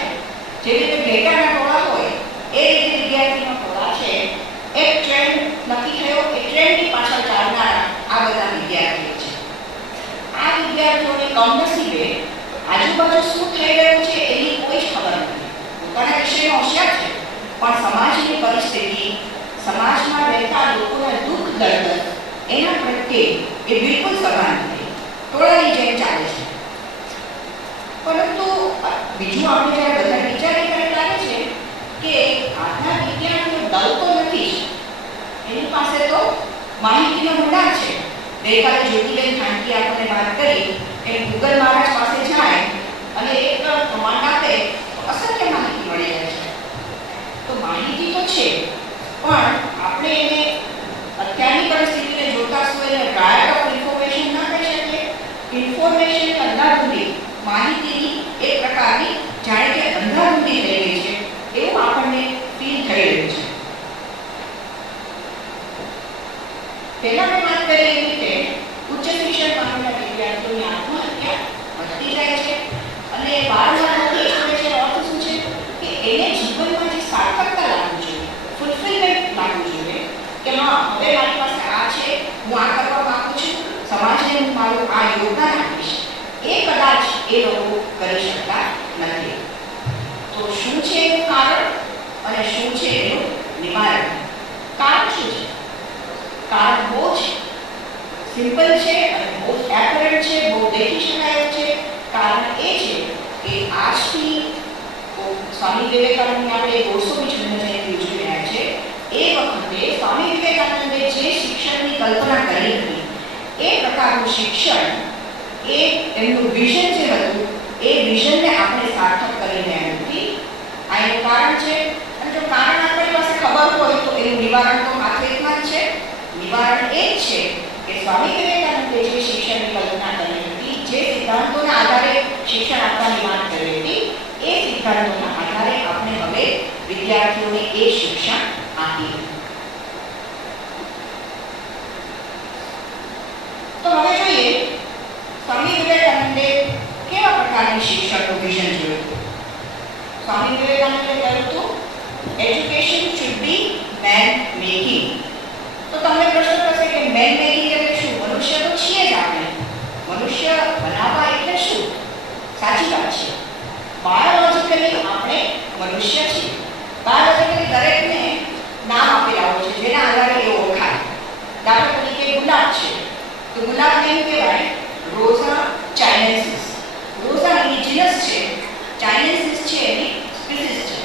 જેવી રીતે ભેટાના ટોળા હોય એ રીતે વિદ્યાર્થીઓના ટોળા છે. એક ટ્રેન્ડ નક્કી થયો, એ ટ્રેન્ડની પાછળ ચાલનારા આ બધા વિદ્યાર્થીઓ છે. આ વિદ્યાર્થીઓને કમનસીબે આજુબાજુ શું થઈ રહ્યું છે એની કોઈ જ ખબર નથી. પોતાના વિષયમાં હોશિયાર છે પણ સમાજની પરિસ્થિતિ, સમાજમાં રહેતા લોકોના દુઃખ દર્દ એના પ્રત્યે એ બિલકુલ સભાન નથી. ટોળાની જેમ ચાલે છે. પરંતુ બીજું આપણે જ્યારે બધા વિચારીએ ત્યારે લાગે છે કે આજના વિદ્યાર્થીઓ ડર તો નથી જ. એની પાસે તો માહિતીનો ભંડાર છે. ગઈકાલે જ્યોતિબેન ખાનકી આપણને વાત કરી કે ગૂગલ મહારાજ પાસે જાય અને એક કમાન્ડ આપે તો અસંખ્ય માહિતી મળી જાય છે. તો માહિતી તો છે પણ આપણે એને અત્યારની પરિસ્થિતિને જોતા શું એને રાયટ ઓફ ઇન્ફોર્મેશન ના કહી શકીએ. ઇન્ફોર્મેશન અંધાધૂંધી, માહિતીની એક પ્રકારની જાણે કે અંધાધૂંધી થઈ ગઈ છે એવું આપણને ફીલ થઈ રહ્યું છે. પહેલા મેં વાત કરી એવી રીતે ઉચ્ચ શિક્ષણ પામેલા વિદ્યાર્થીઓની આત્મહત્યા વધતી જાય છે અને વારંવાર લોકો એ કહે છે અર્થ શું છે કે એને જીવનમાં જે સાર્થકતા લાગવું જોઈએ, ફૂલફિલમેન્ટ લાગવું જોઈએ કે હા હવે મારી પાસે આ છે, હું આ કરવા માંગુ છું, સમાજને હું મારું આ યોગદાન આપીશ, એ કદાચ એ લોકો કરી શકતા નથી. તો શું છે એનું કારણ અને શું છે એનું નિવારણ? કારણ શું છે? કારણ બહુ છે સિમ્પલ છે અને બહુ એપરન્ટ છે, બહુ દેખી શકાય છે. કારણ એ છે કે આજથી સ્વામી વિવેકાનંદની આપણે 200મી જન્મજયંતિ ઉજવી રહ્યા છે. એ વખતે સ્વામી વિવેકાનંદે જે શિક્ષણની કલ્પના કરી હતી એ પ્રકારનું શિક્ષણ, એ એમનું વિઝન જે હતું એ વિઝનને આપણે સાર્થક કરી રહ્યા નથી. આ એનું કારણ છે. અને જો કારણ આપણી પાસે ખબર હોય તો એનું નિવારણ તો માત્ર એકમાં જ છે. નિવારણ એ છે કે સ્વામી વિવેકાનંદે જે શિક્ષણની કલ્પના કરી હતી, જે સિદ્ધાંતોના આધારે શિક્ષણ આપવાની વાત કરી હતી, એ સિદ્ધાંતોના આધારે આપણે હવે વિદ્યાર્થીઓને એ શિક્ષણ આપીએ. તો હવે જોઈએ સ્વામી વિવેકાનંદે કેવા પ્રકારની શિક્ષણનું વિઝન જોયું. સ્વામી વિવેકાનંદે કહ્યું હતું education should be man making. તો તમને પ્રશ્ન થશે કે મેન મેકિંગ એટલે શું? મનુષ્ય તો છીએ જ આપણે, મનુષ્ય બનાવવા એટલે શું? સાચી વાત છે, બાયોલોજિકલી આપણે મનુષ્ય છીએ. બાયોલોજિકલી દરેકને નામ આપેલા હોય છે જેના આધારે એ ઓળખાય. દાખલા તરીકે ગુલાબ છે, તો ગુલાબને એમ કહેવાય રોઝા ચાઇનેન્સિસ. રોઝા એની જીનસ છે, ચાઇનેન્સિસ છે એની સ્પીસીસ છે.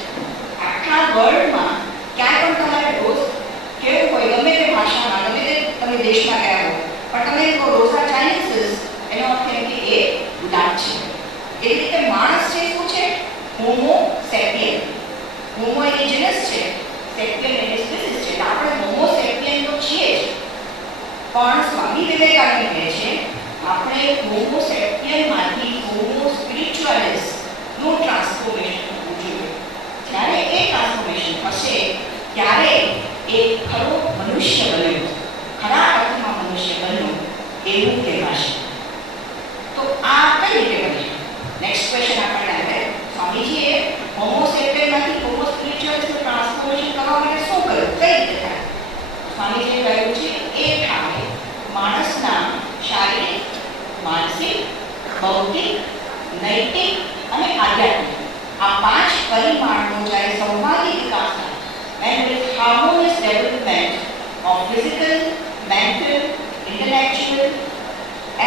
આખા વર્લ્ડમાં ક્યાંય પણ તમારે રોઝ કેવું હોય, ગમે તે ભાષામાં, ગમે તે તમે દેશમાં ગયા હો, પણ તમે કહો રોઝા ચાઇનેન્સિસ, એનો અર્થ એમ કે એ ગુલાબ છે. એવી રીતે માણસ છે શું છે? હોમો સેપિયન. હોમો એની જીનસ છે, સેપિયન એની સ્પીસીસ છે. આપણે હોમો સેપિયન તો છીએ જ, પણ સ્વામી વિવેકાનંદ કહે છે આપણે હોમો સેપિયનમાંથી હોમો સ્પિરિચ્યુઅલિસ નું ટ્રાન્સફોર્મેશન થવું જોઈએ. જ્યારે એ ટ્રાન્સફોર્મેશન થશે ત્યારે એ ખરો મનુષ્ય બન્યો, ખરા અર્થમાં મનુષ્ય બન્યો એવું કહેવાશે. તો આ કઈ રીતે બને? નેક્સ્ટ ક્વેશ્ચન આપણને આવે, સ્વામીજીએ હોમો સેપિયનમાંથી હોમો સ્પિરિચ્યુઅલિસનું ટ્રાન્સફોર્મેશન કરવા માટે શું કર્યું, કઈ રીતે થાય? સ્વામીજીએ કહ્યું છે એ થાય માણસના શારીરિક, માનસિક, ભૌતિક, નૈતિક અને આધ્યાત્મિક આ 5 પરિમાણનો જ્યારે સંવાદી વિકાસ થાય, and with harmonious development of physical, mental, intellectual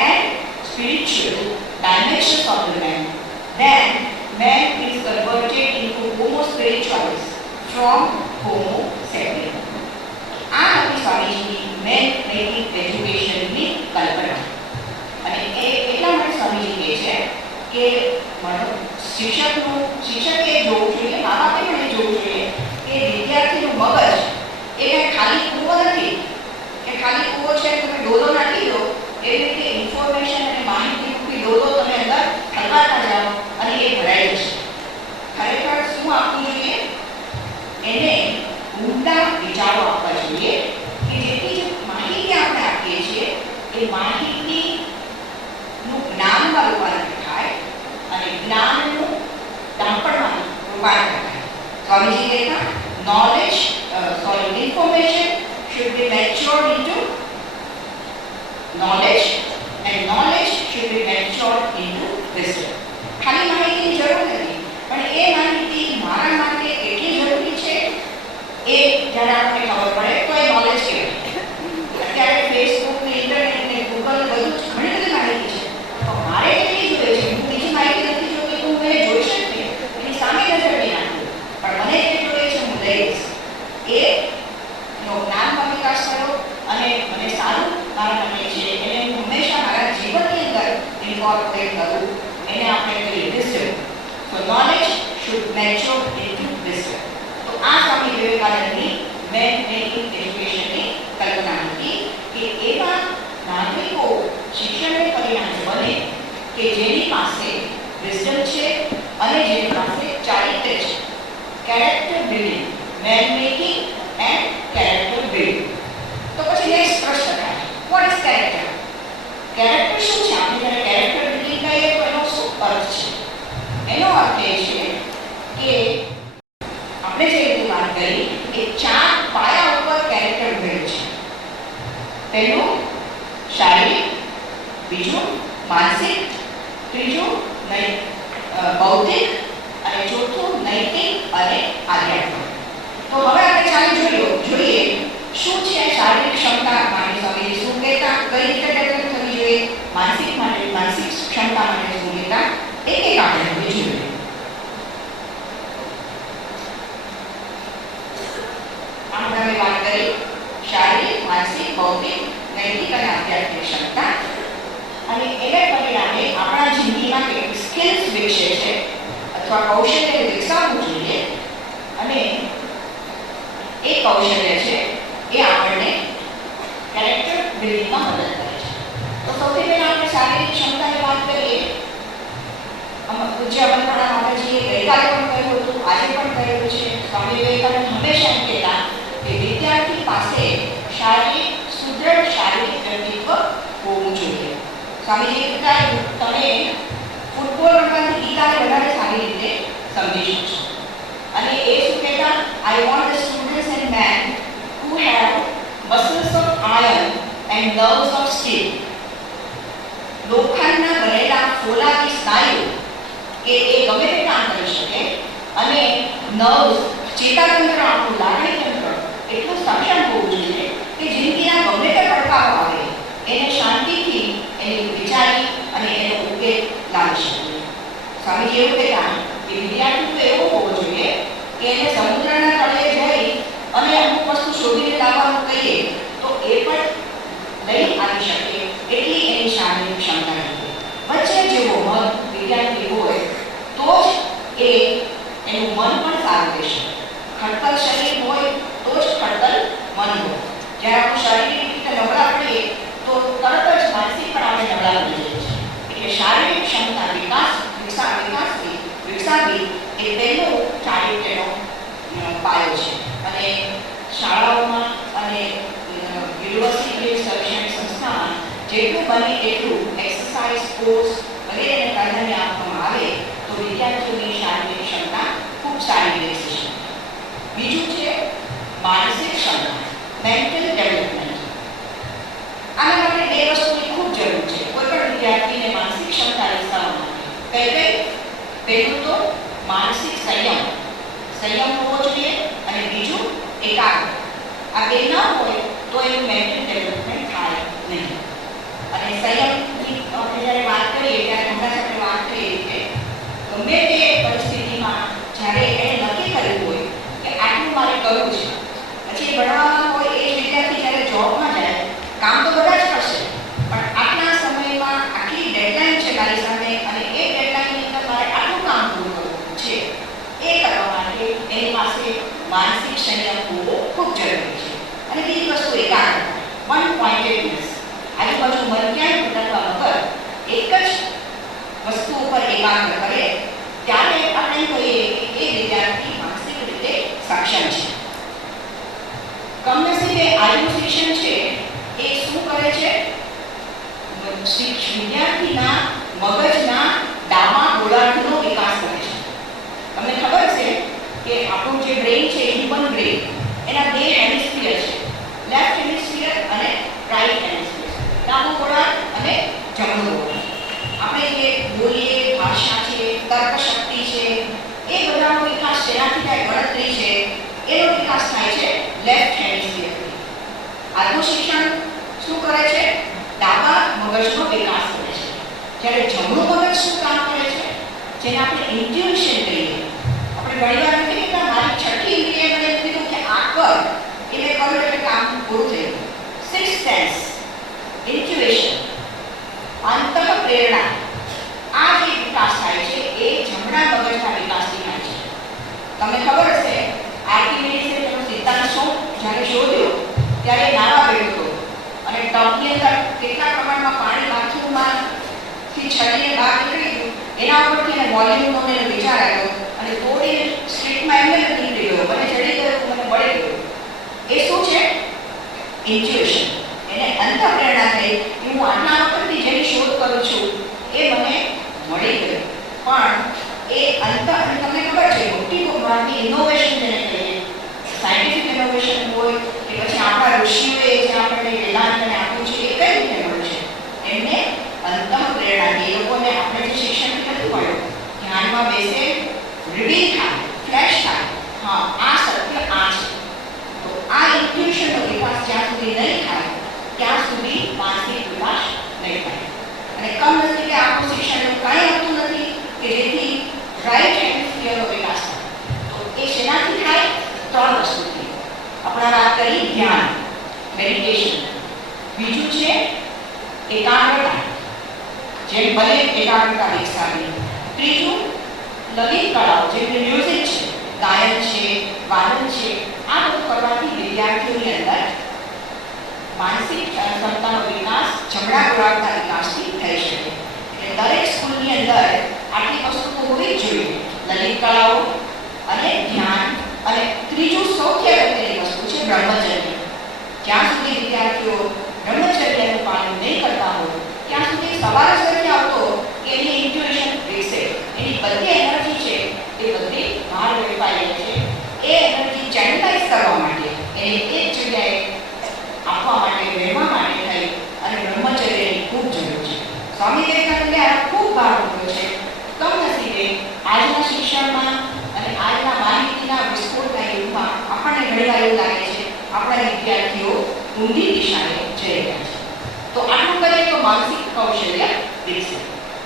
and spiritual dimensions of the man, then man is converted into homo spiritualis from homo sapien. આ હતી સ્વામીજીની મેન મેકિંગ એજ્યુકેશનની કલ્પના. અને એ એટલા માટે સ્વામીજી કહે છે કે શિક્ષકે જોવું જોઈએ, મા બાપે પણ એ જોવું જોઈએ કે વિદ્યાર્થીનું મગજ એ કંઈ ખાલી કૂવો નથી કે ખાલી કૂવો છે તમે ડોલો નાખી દો, એવી રીતે ઇન્ફોર્મેશન અને માહિતી રૂપી ડોલો તમે અંદર ઠલવાતા જાઓ અને એ ભરાઈ જશે. ખરેખર શું આપવું જોઈએ? એને ઊંડા વિચારો આપવા જોઈએ કે જેટલી જે માહિતી આપણે આપીએ છીએ એ માહિતીનું જ્ઞાનમાં રૂપાંતર થાય અને જ્ઞાનનું દાંપણમાં રૂપાંતર થાય. સ્વામીજી કહેતા information should be matured into knowledge and knowledge should be matured into wisdom. ખાલી માહિતીની જરૂર નથી, પણ એ માહિતી મારા માટે કેટલી જરૂરી છે એ જ્યારે આપણને ખબર પડે તો એ નોલેજ કહેવાય. અત્યારે ફેસબુક ને ઇન્ટરનેટ ને ગૂગલ બધું જ ઘણી બધી માહિતી છે, તો મારે કેટલી જોઈએ છે? હું બીજી માહિતી નથી જોતી તો હું એને જોઈશ જ નહીં, એની સામે નજર નહીં નાખું, પણ મને જે જોઈએ છે હું લઈશ. એનો જ્ઞાનમાં વિકાસ થયો અને મને સારું મારા માટે છે એને હું હંમેશા મારા જીવનની અંદર ઇન્કોર્પોરેટ કરું, એને આપણે કહીએ વિઝડમ. સો knowledge should mature into wisdom. તો આ સ્વામી વિવેકાનંદની મેન મેકિંગ એજ્યુકેશનની કલ્પના હતી કે એવા નાગરિકો શિક્ષણને પરિણામે બને કે જેની પાસે વિઝડમ છે અને જેની પાસે ચારિત્ર્ય છે. Character building, man making and character building. તો પછી નેક્સ્ટ પ્રશ્ન થાય, વોટ ઇઝ કેરેક્ટર? કેરેક્ટર શું છે? આપણે જ્યારે કેરેક્ટર બિલ્ડિંગ કહીએ તો એનો શું અર્થ છે? એનો અર્થ એ છે કે આપણે જે રીતે વાત કરી એ 4 પાયા ઉપર કેરેક્ટર બિલ્ડ છે. પહેલું શારીરિક, બીજું માનસિક, ત્રીજું ભૌતિક અને ચોથું નૈતિક અને આધ્યાત્મિક. તો હવે આપણે ચાલી જોઈએ શું છે શારીરિક ક્ષમતા માટે સ્વામીજી શું કહેતા, કઈ રીતે ડેવલપ થવી જોઈએ, માનસિક ક્ષમતા માટે શું કહેતા, એક આપણે જોઈએ. આપણે વાત કરી શારીરિક, માનસિક, ભૌતિક, નૈતિક અને આધ્યાત્મિક ક્ષમતા, અને એને પરિણામે આપણા જિંદગીમાં કેટલી સ્કિલ્સ વિકસે છે અથવા કૌશલ્ય વિકસાવવું જોઈએ, અને એ કૌશલ્ય છે એ આપણને કેરેક્ટર બિલ્ડિંગમાં મદદ કરે છે. તો સૌથી પહેલા આપણે શારીરિક ક્ષમતાની વાત કરીએ પાસે સુદૃઢ શારીરિક વ્યક્તિત્વ હોવું જોઈએ. સ્વામીજી કહેતા તમે ફૂટબોલ રમવાની ગીતાને વધારે સારી રીતે સમજી શકશો. અને એ શું કહેતા, I want the students and men who have muscles of iron and nerves of steel. લોખંડના બનેલા ફોલાદી સ્નાયુ કે એ ગમે તે કામ કરી શકે અને નર્વ્સ ચેતાતંત્ર આપણું લાગણી તંત્ર એટલું સક્ષમ હોવું જોઈએ કે જિંદગીના ગમે તે પડકારો આવે એને શાંતિથી એને વિચારી અને એનો ઉકેલ લાવી શકીએ. સ્વામીજી એવું કહેતા કે વિદ્યાર્થી તો એવો હોવો જોઈએ કે એને સમુદ્રના તળે જઈ અને અમુક વસ્તુ શોધીને લાવવાનું કહીએ તો એ પણ લઈ આવી શકે એટલી એની શારીરિક ક્ષમતા જોઈએ. વચ્ચે જેવો મન વિદ્યાર્થી હોય તો જ એનું મન પણ સારું રહેશે. ખડતલ શરીર હોય તો જ ખડતલ મન હોય. જ્યારે આપણું શારીરિક રીતે નબળા પડીએ તો તરત જ માનસિક પણ આપણે નબળા પડી જઈએ છીએ. એટલે શારીરિક ક્ષમતા વિકસાવવી એ પહેલો ચારિત્ર્યનો પાયો છે. અને શાળાઓમાં અને યુનિવર્સિટી શૈક્ષણિક સંસ્થામાં જેટલું બને એટલું એક્સરસાઇઝ કોર્સ વગેરેને પ્રાધાન્ય આપવામાં આવે તો વિદ્યાર્થીઓની શારીરિક ક્ષમતા ખૂબ સારી રહેશે. બીજું છે માનસિક ક્ષમતા, મેન્ટલ ડેવલપમેન્ટ. આના માટે બે વસ્તુની ખૂબ જરૂર છે કોઈ પણ વિદ્યાર્થીને માનસિક ક્ષમતા વિકસાવવા માટે. પહેલું તો માનસિક સંયમ હોવો જોઈએ અને બીજું એકાગ્ર. આ બે ન હોય તો એનું મેન્ટલ ડેવલપમેન્ટ થાય નહીં. અને સંયમની આપણે જ્યારે વાત કરીએ ત્યારે હમણાં આપણે વાત કરીએ કે ગમે તે પરિસ્થિતિમાં જ્યારે એણે નક્કી કર્યું હોય કે આટલું મારે કરવું છે, પછી ભણવામાં હોય એ જ વિદ્યાર્થી જ્યારે જોબમાં જાય કામ તો બધા જ કરશે પણ આટલા સમયમાં આટલી ડેડલાઇન છે મારી સામે અને એ ડેડલાઇનની અંદર મારે આટલું કામ પૂરું કરવું છે એ કરવા માટે એની પાસે માનસિક સંયમ હોવો ખૂબ જરૂરી છે. અને બીજી વસ્તુ એકાગ્રતા, વન પોઇન્ટેડનેસ. આજુબાજુ મન ક્યાંય ભટકવા વગર એક જ વસ્તુ ઉપર એકાગ્ર કરે ત્યારે આપણે કહીએ કે એ વિદ્યાર્થી માનસિક રીતે સક્ષમ છે. કમનસીબે આજનું શિક્ષણ છે એ શું કરે છે, વિદ્યાર્થીના મગજના ડાબા ગોળાર્ધનો વિકાસ કરે છે. તમને ખબર છે કે આપણું જે બ્રેઇન છે હ્યુમન બ્રેઇન એના બે હેમિસ્ફિયર છે, લેફ્ટ હેમિસ્ફિયર અને રાઈટ હેમિસ્ફિયર, ડાબો ગોળાર્ધ અને જમણો ગોળાર્ધ. આપણે જે બોલીએ, ભાષા છે, તર્ક શક્તિ છે એ બધાનો વિકાસ જેનાથી થાય ગણતરી છે એનો વિકાસ થાય છે લેફ્ટ હેમિસ્ફિયરથી. આજનું શિક્ષણ શું કરે છે, ડાબા મગજનો વિકાસ કરે છે. જ્યારે જમણું મગજ શું કામ કરે છે, જેને આપણે ઇન્ટ્યુઇશન કહીએ. આપણે ઘણીવાર નથી કહેતા મારી છઠ્ઠી ઇન્દ્રિયે મને કીધું કે આ કર, એટલે કર્યું એટલે કામ પૂરું થઈ ગયું. સિક્સ સેન્સ, ઇન્ટ્યુઇશન, અંતઃપ્રેરણા, આ જે વિકાસ થાય છે એ જમણા મગજના વિકાસથી થાય છે. તમને ખબર હશે આર્કિમિડીસે તેનો સિદ્ધાંત જ્યારે શોધ્યો ત્યારે નાવા ગયો હતો અને ટબની અંદર કેટલા પ્રમાણમાં પાણી બાથરૂમમાંથી છડીને બહાર નીકળી ગયું એના ઉપરથી એને વોલ્યુમનો એને વિચાર આવ્યો અને થોડી સ્ટ્રીટમાં એમને નીકળી ગયો, મને ચડી ગયો, મને બળી ગયો. એ શું છે, ઇન્ટ્યુઇશન. એને અંતઃપ્રેરણા થઈ કે હું આટલા વખતથી જેની શોધ કરું છું એ મને મળી ગયું. પણ એ તમને ખબર છે મોટી ભગવાનની ઇનોવેશન જેને કહીએ, સાયન્ટિફિક ઇનોવેશન હોય કે પછી આપણા ઋષિઓએ જે આપણને વેદાંતને આપ્યું છે એ કઈ રીતે મળ્યું છે, એમને અંતઃપ્રેરણા. એ લોકોને આપણે જે શિક્ષણ નથી મળ્યું, ધ્યાનમાં બેસે, રિવીલ થાય, ફ્લેશ થાય, હા આ સત્ય આ છે. તો આ ઇન્ટ્યુઇશનનો વિકાસ જ્યાં સુધી નહીં થાય ત્યાં સુધી માનસિક વિકાસ નહીં થાય. અને કમનસીબે આપણું શિક્ષણ એવું કાંઈ હોતું નથી કે જેથી રાઈટ હેમિસ્ફિયરનો વિકાસ થાય. તો એ શેનાથી થાય, ત્રણ વસ્તુથી. આપણે વાત કરી ધ્યાન, મેડિટેશન. બીજું છે એકાગ્રતા, જેમ ભલે એકાગ્રતા વિકસાવી. ત્રીજું લલિત કળાઓ, જેમ કે મ્યુઝિક છે, ગાયન છે, વાદન છે. આ બધું કરવાથી વિદ્યાર્થીઓની અંદર માનસિક ક્ષમતાનો વિકાસ જમણા ગોળાર્ધના વિકાસથી થઈ શકે. એટલે દરેક સ્કૂલની અંદર આટલી વસ્તુઓ હોવી જ જોઈએ, લલિત કળાઓ અને ધ્યાન. અને ત્રીજું સૌથી અગત્યની વસ્તુ છે બ્રહ્મચર્ય. જ્યાં સુધી વિદ્યાર્થીઓ બ્રહ્મચર્યનું પાલન નહીં કરતા હોય ત્યાં સુધી સવાલ જ નથી આવતો કે એની ઇન્ટ્યુઇશન વિકસે, એની બધી એનર્જી છે એ બધી બહાર વેપાઈ છે. એ એનર્જી ચેનલાઇઝ કરવા માટે એને એક જગ્યાએ આપવા માટે, વહેવા માટે થઈ અને બ્રહ્મચર્યની ખૂબ જરૂર છે. સ્વામી વિવેકાનંદે આ ખૂબ ભાર મૂક્યો છે. કમનસીબે આજના શિક્ષણમાં અને આજના માહિતીના વિસ્ફોટના યુગમાં આપણને ઘણીવાર એવું લાગે છે આપણા વિદ્યાર્થીઓ ઊંધી દિશાએ જઈ રહ્યા છે. તો આટલું કરીએ તો માનસિક કૌશલ્ય વિકસે.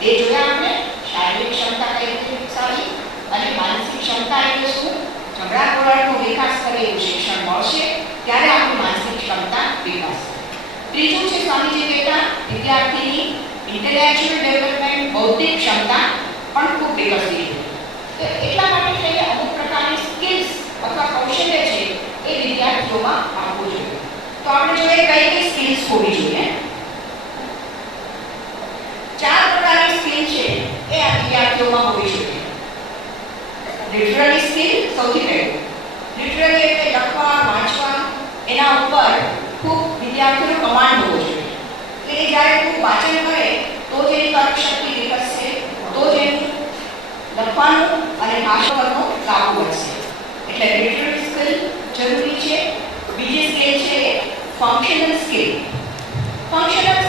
એ જોયા આપણે શારીરિક ક્ષમતા કઈ રીતે વિકસાવી અને માનસિક ક્ષમતા એટલે શું, જમણા ગોળાર્ધનો વિકાસ કરે એવું શિક્ષણ મળશે ત્યારે આપણી માનસિક ક્ષમતા વિકાસ. ત્રીજું છે સ્વામીજી કહેતા વિદ્યાર્થીની ઇન્ટેલેક્ચ્યુઅલ ડેવલપમેન્ટ, બૌદ્ધિક ક્ષમતા પણ ખૂબ વિકસવી જોઈએ. તો એટલા માટે થઈને અમુક પ્રકારની સ્કિલ્સ અથવા કૌશલ્ય છે એ વિદ્યાર્થીઓમાં આપવું જોઈએ. તો આપણે જોઈએ કઈ કઈ સ્કિલ્સ હોવી જોઈએ. 4 પ્રકારની સ્કિલ છે એ આ વિદ્યાર્થીઓમાં હોવી જોઈએ. લિટરરી સ્કિલ સૌથી પહેલું. લિટરરી એટલે લખવા, વાંચવા, એના ઉપર ખૂબ વિદ્યાર્થીઓનો કમાન્ડ હોવો જોઈએ. એટલે જ્યારે ખૂબ વાંચન કરે તો જ એની તર્ક શક્તિ વિકસશે, તો જ એનું લખવાનું અને ભાષાનો લાભ વધશે. એટલે લિટરરી સ્કિલ જરૂરી છે. બીજી સ્કિલ છે ફંક્શનલ સ્કિલ. ફંક્શનલ